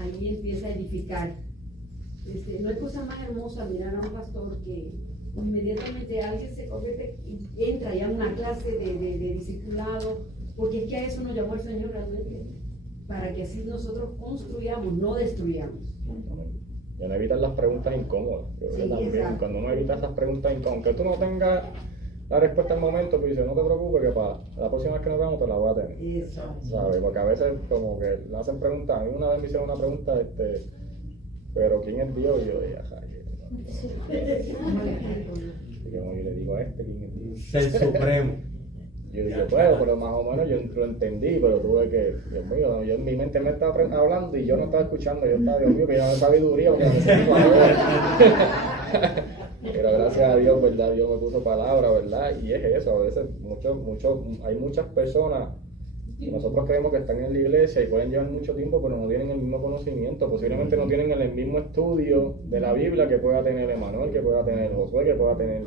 ahí empieza a edificar. No hay cosa más hermosa mirar a un pastor que inmediatamente alguien se convierte y entra ya en una clase de discipulado, porque es que a eso nos llamó el Señor realmente, para que así nosotros construyamos, no destruyamos. Y no evitar las preguntas incómodas. Yo creo que también, cuando uno evita esas preguntas incómodas, aunque tú no tengas la respuesta al momento, pues dice, no te preocupes que para la próxima vez que nos veamos te la voy a tener. ¿Sabes? Porque a veces como que le hacen preguntas, a mí una vez me hicieron una pregunta, pero ¿quién es Dios? Y yo dije, ajá, y yo le digo a ¿quién es Dios? El Supremo. Yo dije, bueno, pero más o menos yo lo entendí, pero tuve que, Dios mío, yo en mi mente me estaba hablando y yo no estaba escuchando, yo estaba, Dios mío, que yo no sabiduría, porque necesito ahora. Pero gracias a Dios, ¿verdad? Dios me puso palabra, ¿verdad? Y es eso, a veces hay muchas personas y nosotros creemos que están en la iglesia y pueden llevar mucho tiempo, pero no tienen el mismo conocimiento, posiblemente no tienen el mismo estudio de la Biblia que pueda tener Emanuel, que pueda tener Josué, que pueda tener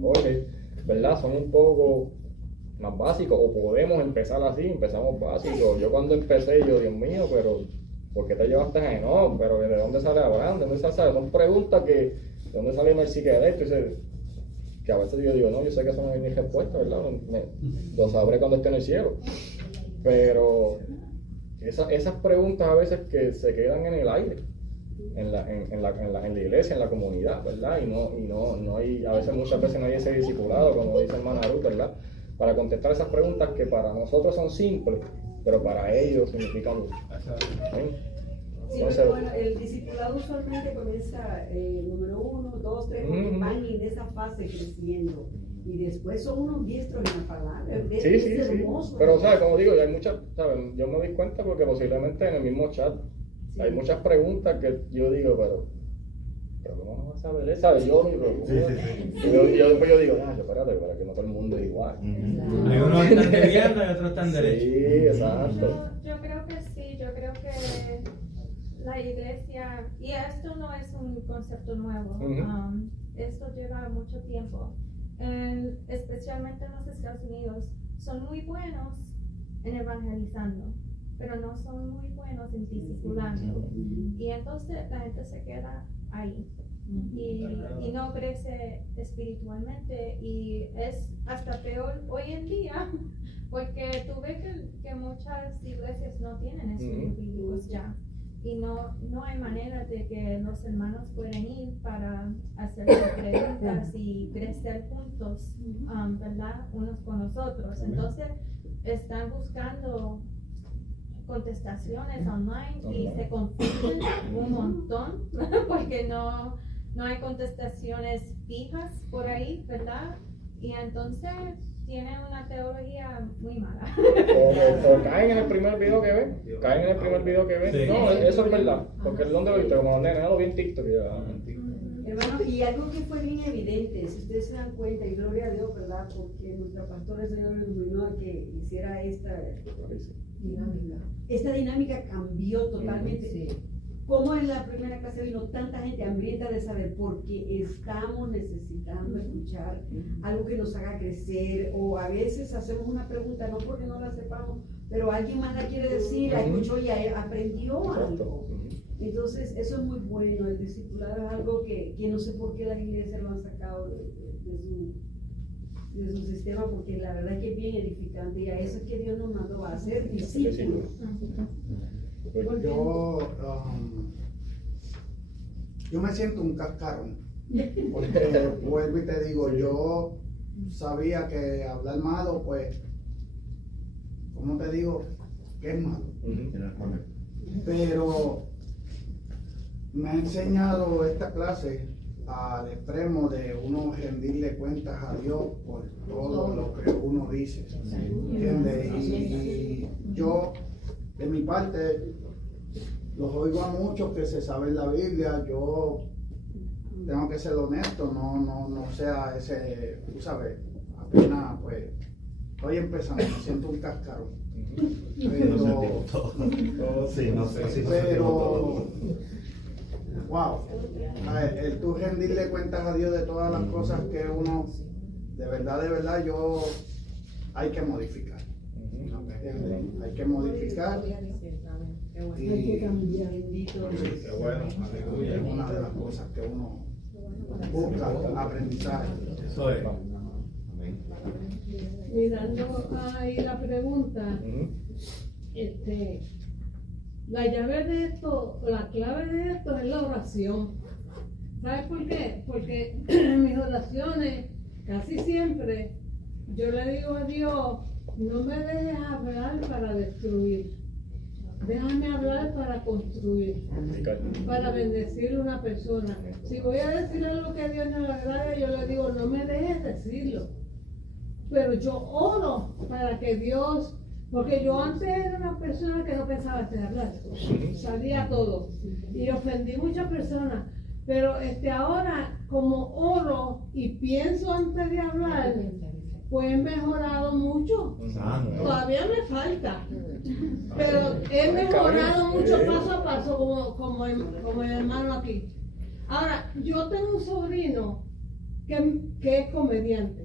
Jorge, ¿verdad? Son un poco más básicos, o podemos empezar así, empezamos básicos. Yo cuando empecé, Dios mío, pero ¿por qué te llevaste a Enoch? Pero ¿de dónde sale Abraham? ¿De dónde sale? Son preguntas que, ¿de dónde sale Melquisedec? Que a veces yo digo, no, yo sé que eso no es mi respuesta, ¿verdad? Lo sabré cuando esté en el cielo. Pero esas preguntas a veces que se quedan en el aire, en la iglesia, en la comunidad, ¿verdad? Y no hay, a veces, muchas veces no hay ese discipulado, como dice hermana Ruth, ¿verdad? Para contestar esas preguntas que para nosotros son simples, pero para ellos significan mucho. Sí, pero bueno, el discipulado usualmente comienza número 1, 2, 3, porque van en esa fase creciendo. Y después son unos diestros en la palabra. Sí. Pero, ¿sabes? Como digo, hay muchas, ¿sabes? Yo me di cuenta porque posiblemente en el mismo chat hay muchas preguntas que yo digo, pero ¿cómo no vas a saber? ¿Sabes? Yo después yo digo, espérate, para que no todo el mundo es igual. Hay unos que están desviando y otros están derechos. Sí, exacto. Yo creo que sí, yo creo que la iglesia, y esto no es un concepto nuevo, esto lleva mucho tiempo, especialmente en los Estados Unidos, son muy buenos en evangelizando, pero no son muy buenos en discipulando, y entonces la gente se queda ahí y no crece espiritualmente, y es hasta peor hoy en día porque tú ves que muchas iglesias no tienen estudios bíblicos ya, y no hay manera de que los hermanos puedan ir para hacer preguntas y crecer juntos, ¿verdad? Unos con los otros. Entonces están buscando contestaciones online y se confunden un montón porque no hay contestaciones fijas por ahí, ¿verdad? Y entonces tienen una teología muy mala. O caen en el primer video que ven. Sí. No, eso es verdad. Porque es donde lo viste, como nena, lo vi en TikTok. Hermano, y algo que fue bien evidente, si ustedes se dan cuenta, y gloria a Dios, ¿verdad? Porque nuestra pastora, el Señor, le iluminó a que hiciera esta dinámica. Esta dinámica cambió totalmente. Sí. Como en la primera clase vino tanta gente hambrienta de saber, porque estamos necesitando escuchar algo que nos haga crecer, o a veces hacemos una pregunta no porque no la sepamos, pero alguien más la quiere decir, la escuchó y aprendió algo. Entonces eso es muy bueno. El discipulado es algo que no sé por qué las iglesias lo han sacado de su sistema, porque la verdad es que es bien edificante, y a eso es que Dios nos mandó a hacer discípulos. Yo me siento un cascarón, porque vuelvo y te digo, yo sabía que hablar malo, pues, ¿cómo te digo? Que es malo. Pero me ha enseñado esta clase al extremo de uno rendirle cuentas a Dios por todo lo que uno dice, ¿entiendes? Y yo, de mi parte, los oigo a muchos que se saben la Biblia. Yo tengo que ser honesto, no sea ese, tú sabes, apenas pues estoy empezando, me siento un cascarón. Pero wow, el tú rendirle cuentas a Dios de todas las cosas que uno, de verdad, yo hay que modificar. Hay que modificar. Hay que cambiar. Qué bueno, aleluya. Es una de las cosas que uno busca, aprendizaje. Mirando ahí la pregunta, la llave de esto, la clave de esto es la oración. ¿Sabes por qué? Porque en mis oraciones casi siempre yo le digo a Dios, no me dejes hablar para destruir, déjame hablar para construir, para bendecir a una persona. Si voy a decir algo que a Dios no le agrade, yo le digo, no me dejes decirlo. Pero yo oro para que Dios, porque yo antes era una persona que no pensaba antes de hablar, salía todo y ofendí muchas personas, pero ahora como oro y pienso antes de hablar, pues he mejorado mucho. Todavía me falta, pero he mejorado mucho paso a paso como el hermano aquí. Ahora, yo tengo un sobrino que es comediante.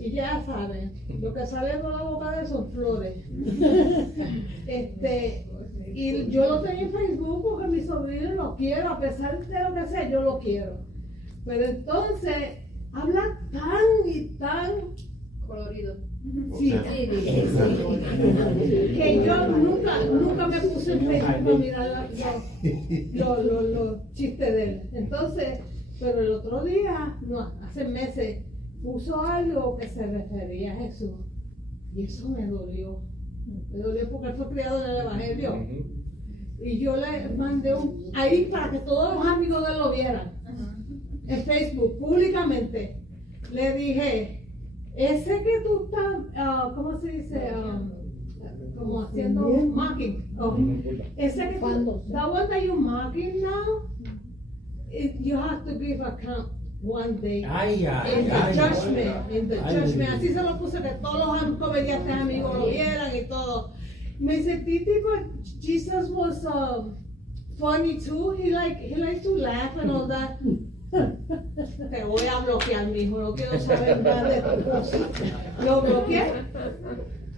Y ya saben, lo que sale por la boca de él son flores. Y yo lo tengo en Facebook porque mi sobrino lo quiero, a pesar de lo que sea, yo lo quiero. Pero entonces, habla tan y tan colorido. Sí, que yo nunca me puse en Facebook a mirar los chistes de él. Entonces, pero el otro día, no, hace meses, puso algo que se refería a Jesús. Y eso me dolió. Me dolió porque él fue criado en el Evangelio. Y yo le mandé ahí para que todos los amigos de él lo vieran. En Facebook, públicamente. Le dije, ese que tú estás, ¿cómo se dice? Como haciendo mocking. Ese que tú, that one that you're mocking now, you have to give account. One day in the judgment, así se lo puse que todos los comediantes amigos lo vieran y todo. Me dice, Titi, but Jesus was funny too. He liked to laugh and all that. Te voy a bloquear, mijo, no quiero saber nada de tu cosa. Lo bloqueé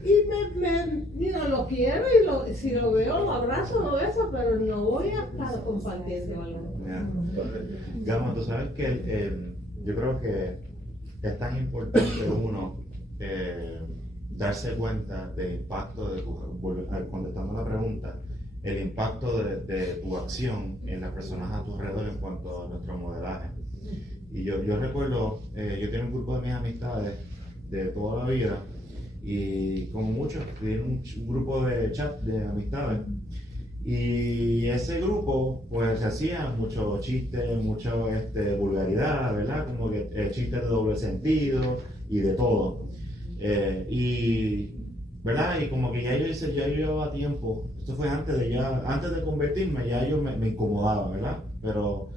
y lo quiero y si lo veo lo abrazo, lo beso, pero no voy a estar compartiendo algo. Gama, tú sabes que yo creo que es tan importante uno darse cuenta del impacto contestando la pregunta, el impacto de tu acción en las personas a tu alrededor en cuanto a nuestro modelaje. Y yo recuerdo, yo tenía un grupo de mis amistades de toda la vida y como muchos, tenía un grupo de chat de amistades. Y ese grupo, pues, hacía muchos chistes, mucho vulgaridad, ¿verdad? Como que chistes de doble sentido y de todo. ¿Verdad? Y como que ya yo llevaba tiempo, esto fue antes de convertirme, ya yo me incomodaba, ¿verdad? Pero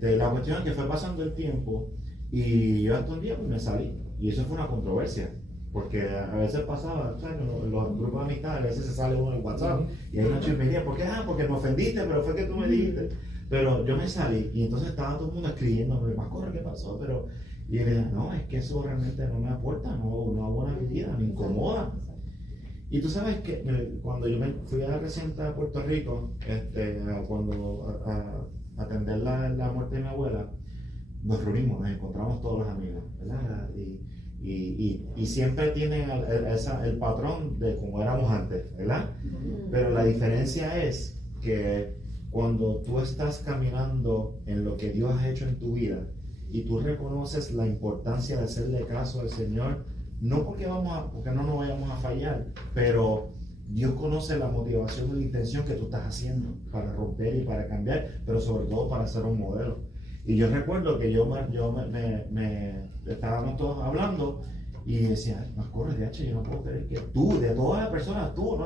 la cuestión es que fue pasando el tiempo y yo hasta un día pues, me salí. Y eso fue una controversia. Porque a veces pasaba, ¿sabes? Los grupos de amistad, a veces se sale uno en WhatsApp y hay una chismería, ¿por qué? Porque me ofendiste, pero fue que tú me dijiste. Pero yo me salí y entonces estaba todo el mundo escribiéndome, Mascorro, ¿qué pasó? Y yo le dije, no, es que eso realmente no me aporta, no abona mi vida, me incomoda. Y tú sabes que cuando yo me fui reciente a Puerto Rico, a atender la muerte de mi abuela, nos reunimos, nos encontramos todos los amigos, ¿verdad? Y siempre tienen el patrón de como éramos antes, ¿verdad? Pero la diferencia es que cuando tú estás caminando en lo que Dios ha hecho en tu vida y tú reconoces la importancia de hacerle caso al Señor, no porque no nos vayamos a fallar, pero Dios conoce la motivación y la intención que tú estás haciendo para romper y para cambiar, pero sobre todo para ser un modelo. Y yo recuerdo que estábamos todos hablando y decía, Mascorro, yo no puedo creer que tú, de todas las personas, tú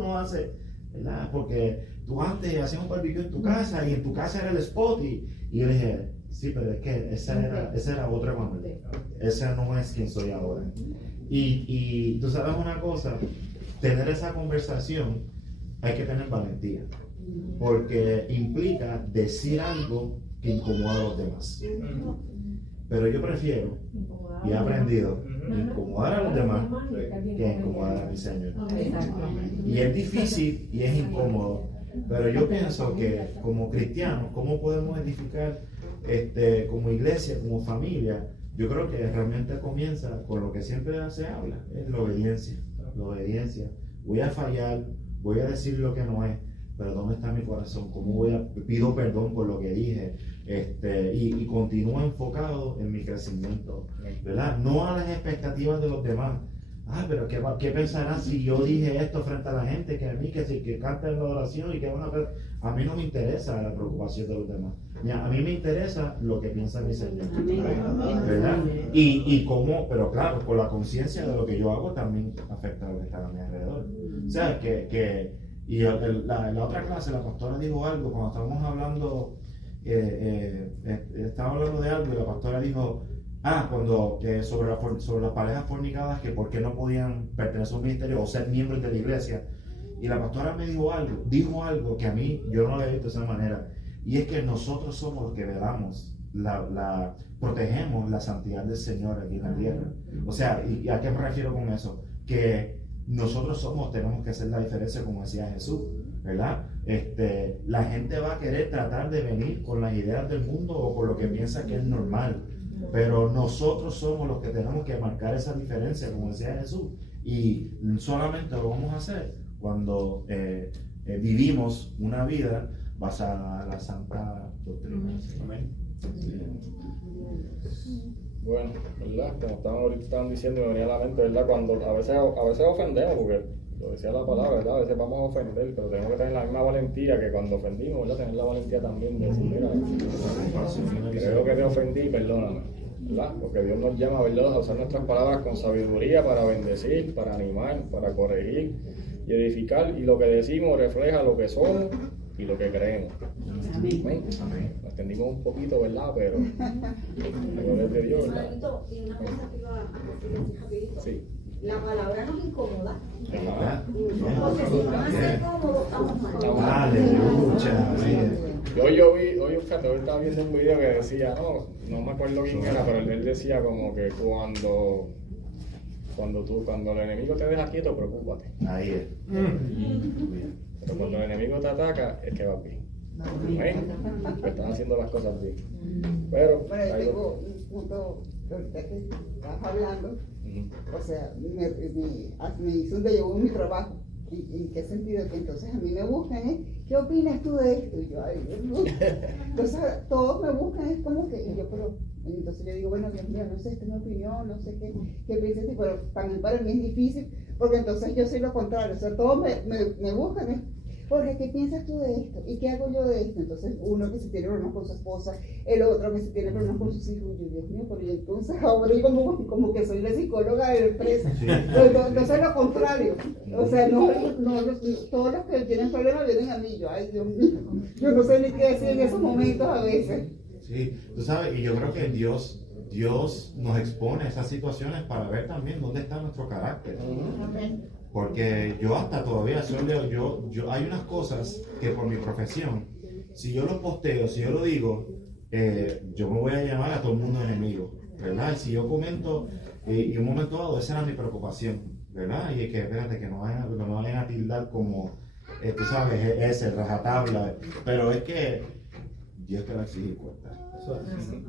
no haces, ¿verdad? Porque tú antes hacías un barbecue en tu casa y en tu casa era el spot y yo le dije, sí, pero es que ese era otro Emanuel, ese no es quien soy ahora. Y tú sabes una cosa, tener esa conversación hay que tener valentía, porque implica decir algo que incomoda a los demás. Pero yo prefiero, y he aprendido, incomodar a los demás que incomodar a mi Señor. Y es difícil y es incómodo, pero yo pienso que como cristianos, ¿cómo podemos edificar como iglesia, como familia? Yo creo que realmente comienza con lo que siempre se habla, es la obediencia. La obediencia. Voy a fallar, voy a decir lo que no es, pero ¿dónde está mi corazón? ¿Cómo pido perdón por lo que dije? y continúo enfocado en mi crecimiento, ¿verdad? No a las expectativas de los demás. Pero ¿qué pensarán si yo dije esto frente a la gente? Que a mí, que canten la oración y que van a ver. A mí no me interesa la preocupación de los demás. Mira, a mí me interesa lo que piensa mi Señor, ¿verdad? Y cómo, pero claro, con la conciencia de lo que yo hago también afecta a lo que está a mi alrededor. O sea, y la otra clase, la pastora dijo algo cuando estábamos hablando, estaba hablando de algo y la pastora dijo, sobre las parejas fornicadas, que por qué no podían pertenecer a un ministerio o ser miembros de la iglesia. Y la pastora me dijo algo que a mí, yo no lo había visto de esa manera, y es que nosotros somos los que velamos, protegemos la santidad del Señor aquí en la tierra. O sea, ¿y a qué me refiero con eso? Que nosotros tenemos que hacer la diferencia, como decía Jesús, ¿verdad? La gente va a querer tratar de venir con las ideas del mundo o con lo que piensa que es normal, pero nosotros somos los que tenemos que marcar esa diferencia, como decía Jesús, y solamente lo vamos a hacer cuando vivimos una vida basada en la santa doctrina. Amén. Bueno, ¿verdad? Como estaban diciendo, me venía a la mente, ¿verdad? Cuando a veces ofendemos, porque lo decía la palabra, ¿verdad? A veces vamos a ofender, pero tenemos que tener la misma valentía que cuando ofendimos, ¿verdad? Tener la valentía también de decir, mira, creo que te ofendí, perdóname, ¿verdad? Porque Dios nos llama, ¿verdad?, a usar nuestras palabras con sabiduría para bendecir, para animar, para corregir y edificar, y lo que decimos refleja lo que somos y lo que creemos. Amén. Nos extendimos un poquito, ¿verdad? Pero la gloria es de Dios, ¿verdad? Y una cosa que iba a decir rapidito. Sí. La palabra nos incomoda. Ajá. Porque si no hace cómodo, estamos mal. Hoy estaba viendo un video que decía, no me acuerdo quién era, pero él decía como que cuando el enemigo te deja quieto, preocúpate. Ahí es. Pero cuando el enemigo te ataca, es que va bien. Que están haciendo las cosas bien. Pero tengo un punto que ahorita que estás hablando, o sea, me hizo un déjà vu en mi trabajo. ¿En qué sentido? Que entonces a mí me buscan, ¿qué opinas tú de esto? Y yo, ay, Dios mío. Entonces todos me buscan, es como que, entonces yo digo, bueno, Dios mío, no sé, esta es mi opinión, no sé qué piensas, pero también para mí es difícil, porque entonces yo soy lo contrario, o sea, todos me buscan, Jorge, ¿qué piensas tú de esto? ¿Y qué hago yo de esto? Entonces, uno que se tiene problemas con su esposa, el otro que se tiene problemas con sus hijos, y yo, Dios mío, pero entonces ahora yo como que soy la psicóloga de la empresa. No soy lo contrario. O sea, todos los que tienen problemas vienen a mí. Ay, Dios mío, yo no sé ni qué decir en esos momentos a veces. Sí, tú sabes, y yo creo que Dios nos expone esas situaciones para ver también dónde está nuestro carácter. Porque yo hasta todavía hay unas cosas que por mi profesión, si yo lo posteo, si yo lo digo, yo me voy a llamar a todo el mundo enemigo, ¿verdad? Y si yo comento, y un momento dado, esa era mi preocupación, ¿verdad? Y es que, espérate, que no vayan a tildar como, tú sabes, ese rajatabla, pero es que Dios te va a exigir cuenta.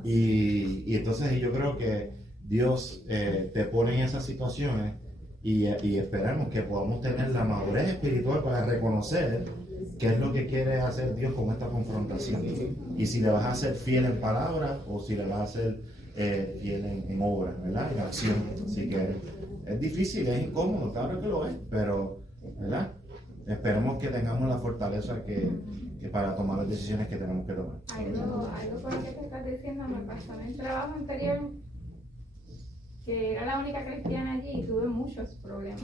Y entonces yo creo que Dios te pone en esas situaciones y esperamos que podamos tener la madurez espiritual para reconocer qué es lo que quiere hacer Dios con esta confrontación. Y si le vas a ser fiel en palabra o si le vas a ser fiel en obra, ¿verdad? En acción. Así que es difícil, es incómodo, claro que lo es, pero, ¿verdad? Esperemos que tengamos la fortaleza que para tomar las decisiones que tenemos que tomar. Algo con lo que te estás diciendo me pasó en el trabajo anterior, que era la única cristiana allí y tuve muchos problemas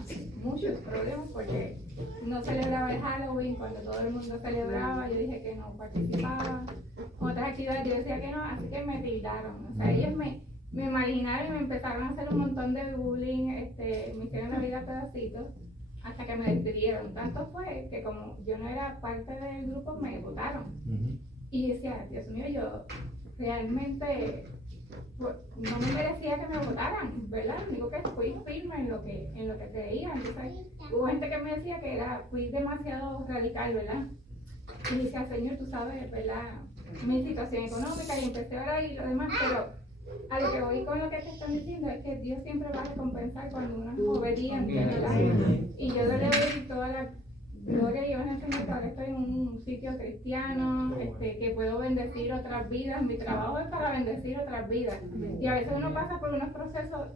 porque no celebraba el Halloween cuando todo el mundo celebraba, yo dije que no participaba, otras actividades yo decía que no, así que me tildaron, o sea, ellos me marginaron y me empezaron a hacer un montón de bullying, me hicieron la vida a pedacitos hasta que me despidieron. Tanto fue que como yo no era parte del grupo, me votaron. Y decía, Dios mío, yo realmente no me merecía que me votaran, ¿verdad? Digo que fui firme en lo que creía. Entonces, hubo gente que me decía que fui demasiado radical, ¿verdad? Y decía, Señor, tú sabes, ¿verdad?, mi situación económica, y empecé a orar y lo demás, pero a lo que voy con lo que te están diciendo es que Dios siempre va a recompensar cuando uno es obediente, ¿verdad? Y yo le voy a decir toda la Gloria, yo les enseño que ahora estoy en un sitio cristiano, que puedo bendecir otras vidas. Mi trabajo es para bendecir otras vidas. Y a veces uno pasa por unos procesos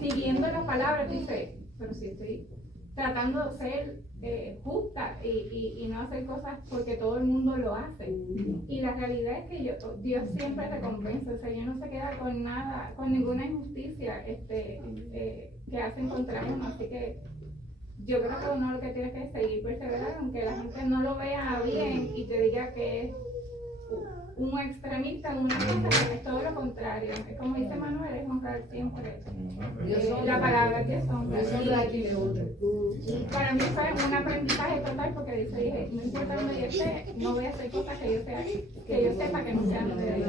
siguiendo la palabra y dice, pero si estoy tratando de ser justa y no hacer cosas porque todo el mundo lo hace. Y la realidad es que Dios siempre recompensa, o sea, Dios no se queda con nada, con ninguna injusticia que hacen contra uno. Así que yo creo que uno lo que tiene que seguir perseverar, aunque la gente no lo vea bien y te diga que es un extremista en una cosa, es todo lo contrario. Es como dice Manuel, es honrar siempre la palabra de Dios. Y para mí fue un aprendizaje total porque dije, no importa dónde yo esté, no voy a hacer cosas que yo sepa que no sean de Dios.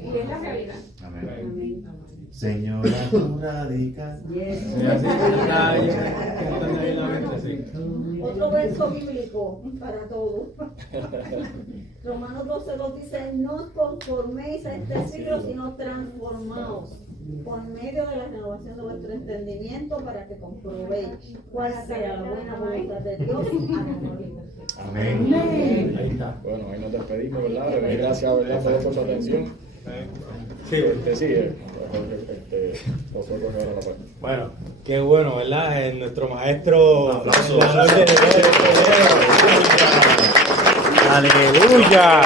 Y es la realidad. Amén. Señora, tú radicas. Otro verso bíblico para todos. Romanos 12:2 dice, no os conforméis a este siglo, sino transformaos por medio de la renovación de vuestro entendimiento para que comprobéis cuál sea la buena voluntad de Dios. Amén. Ahí está. Bueno, ahí nos despedimos, ¿verdad? Le doy gracias, ¿verdad? Por su atención. Bueno, qué bueno, ¿verdad? Nuestro maestro. Un aplauso. ¡Aleluya!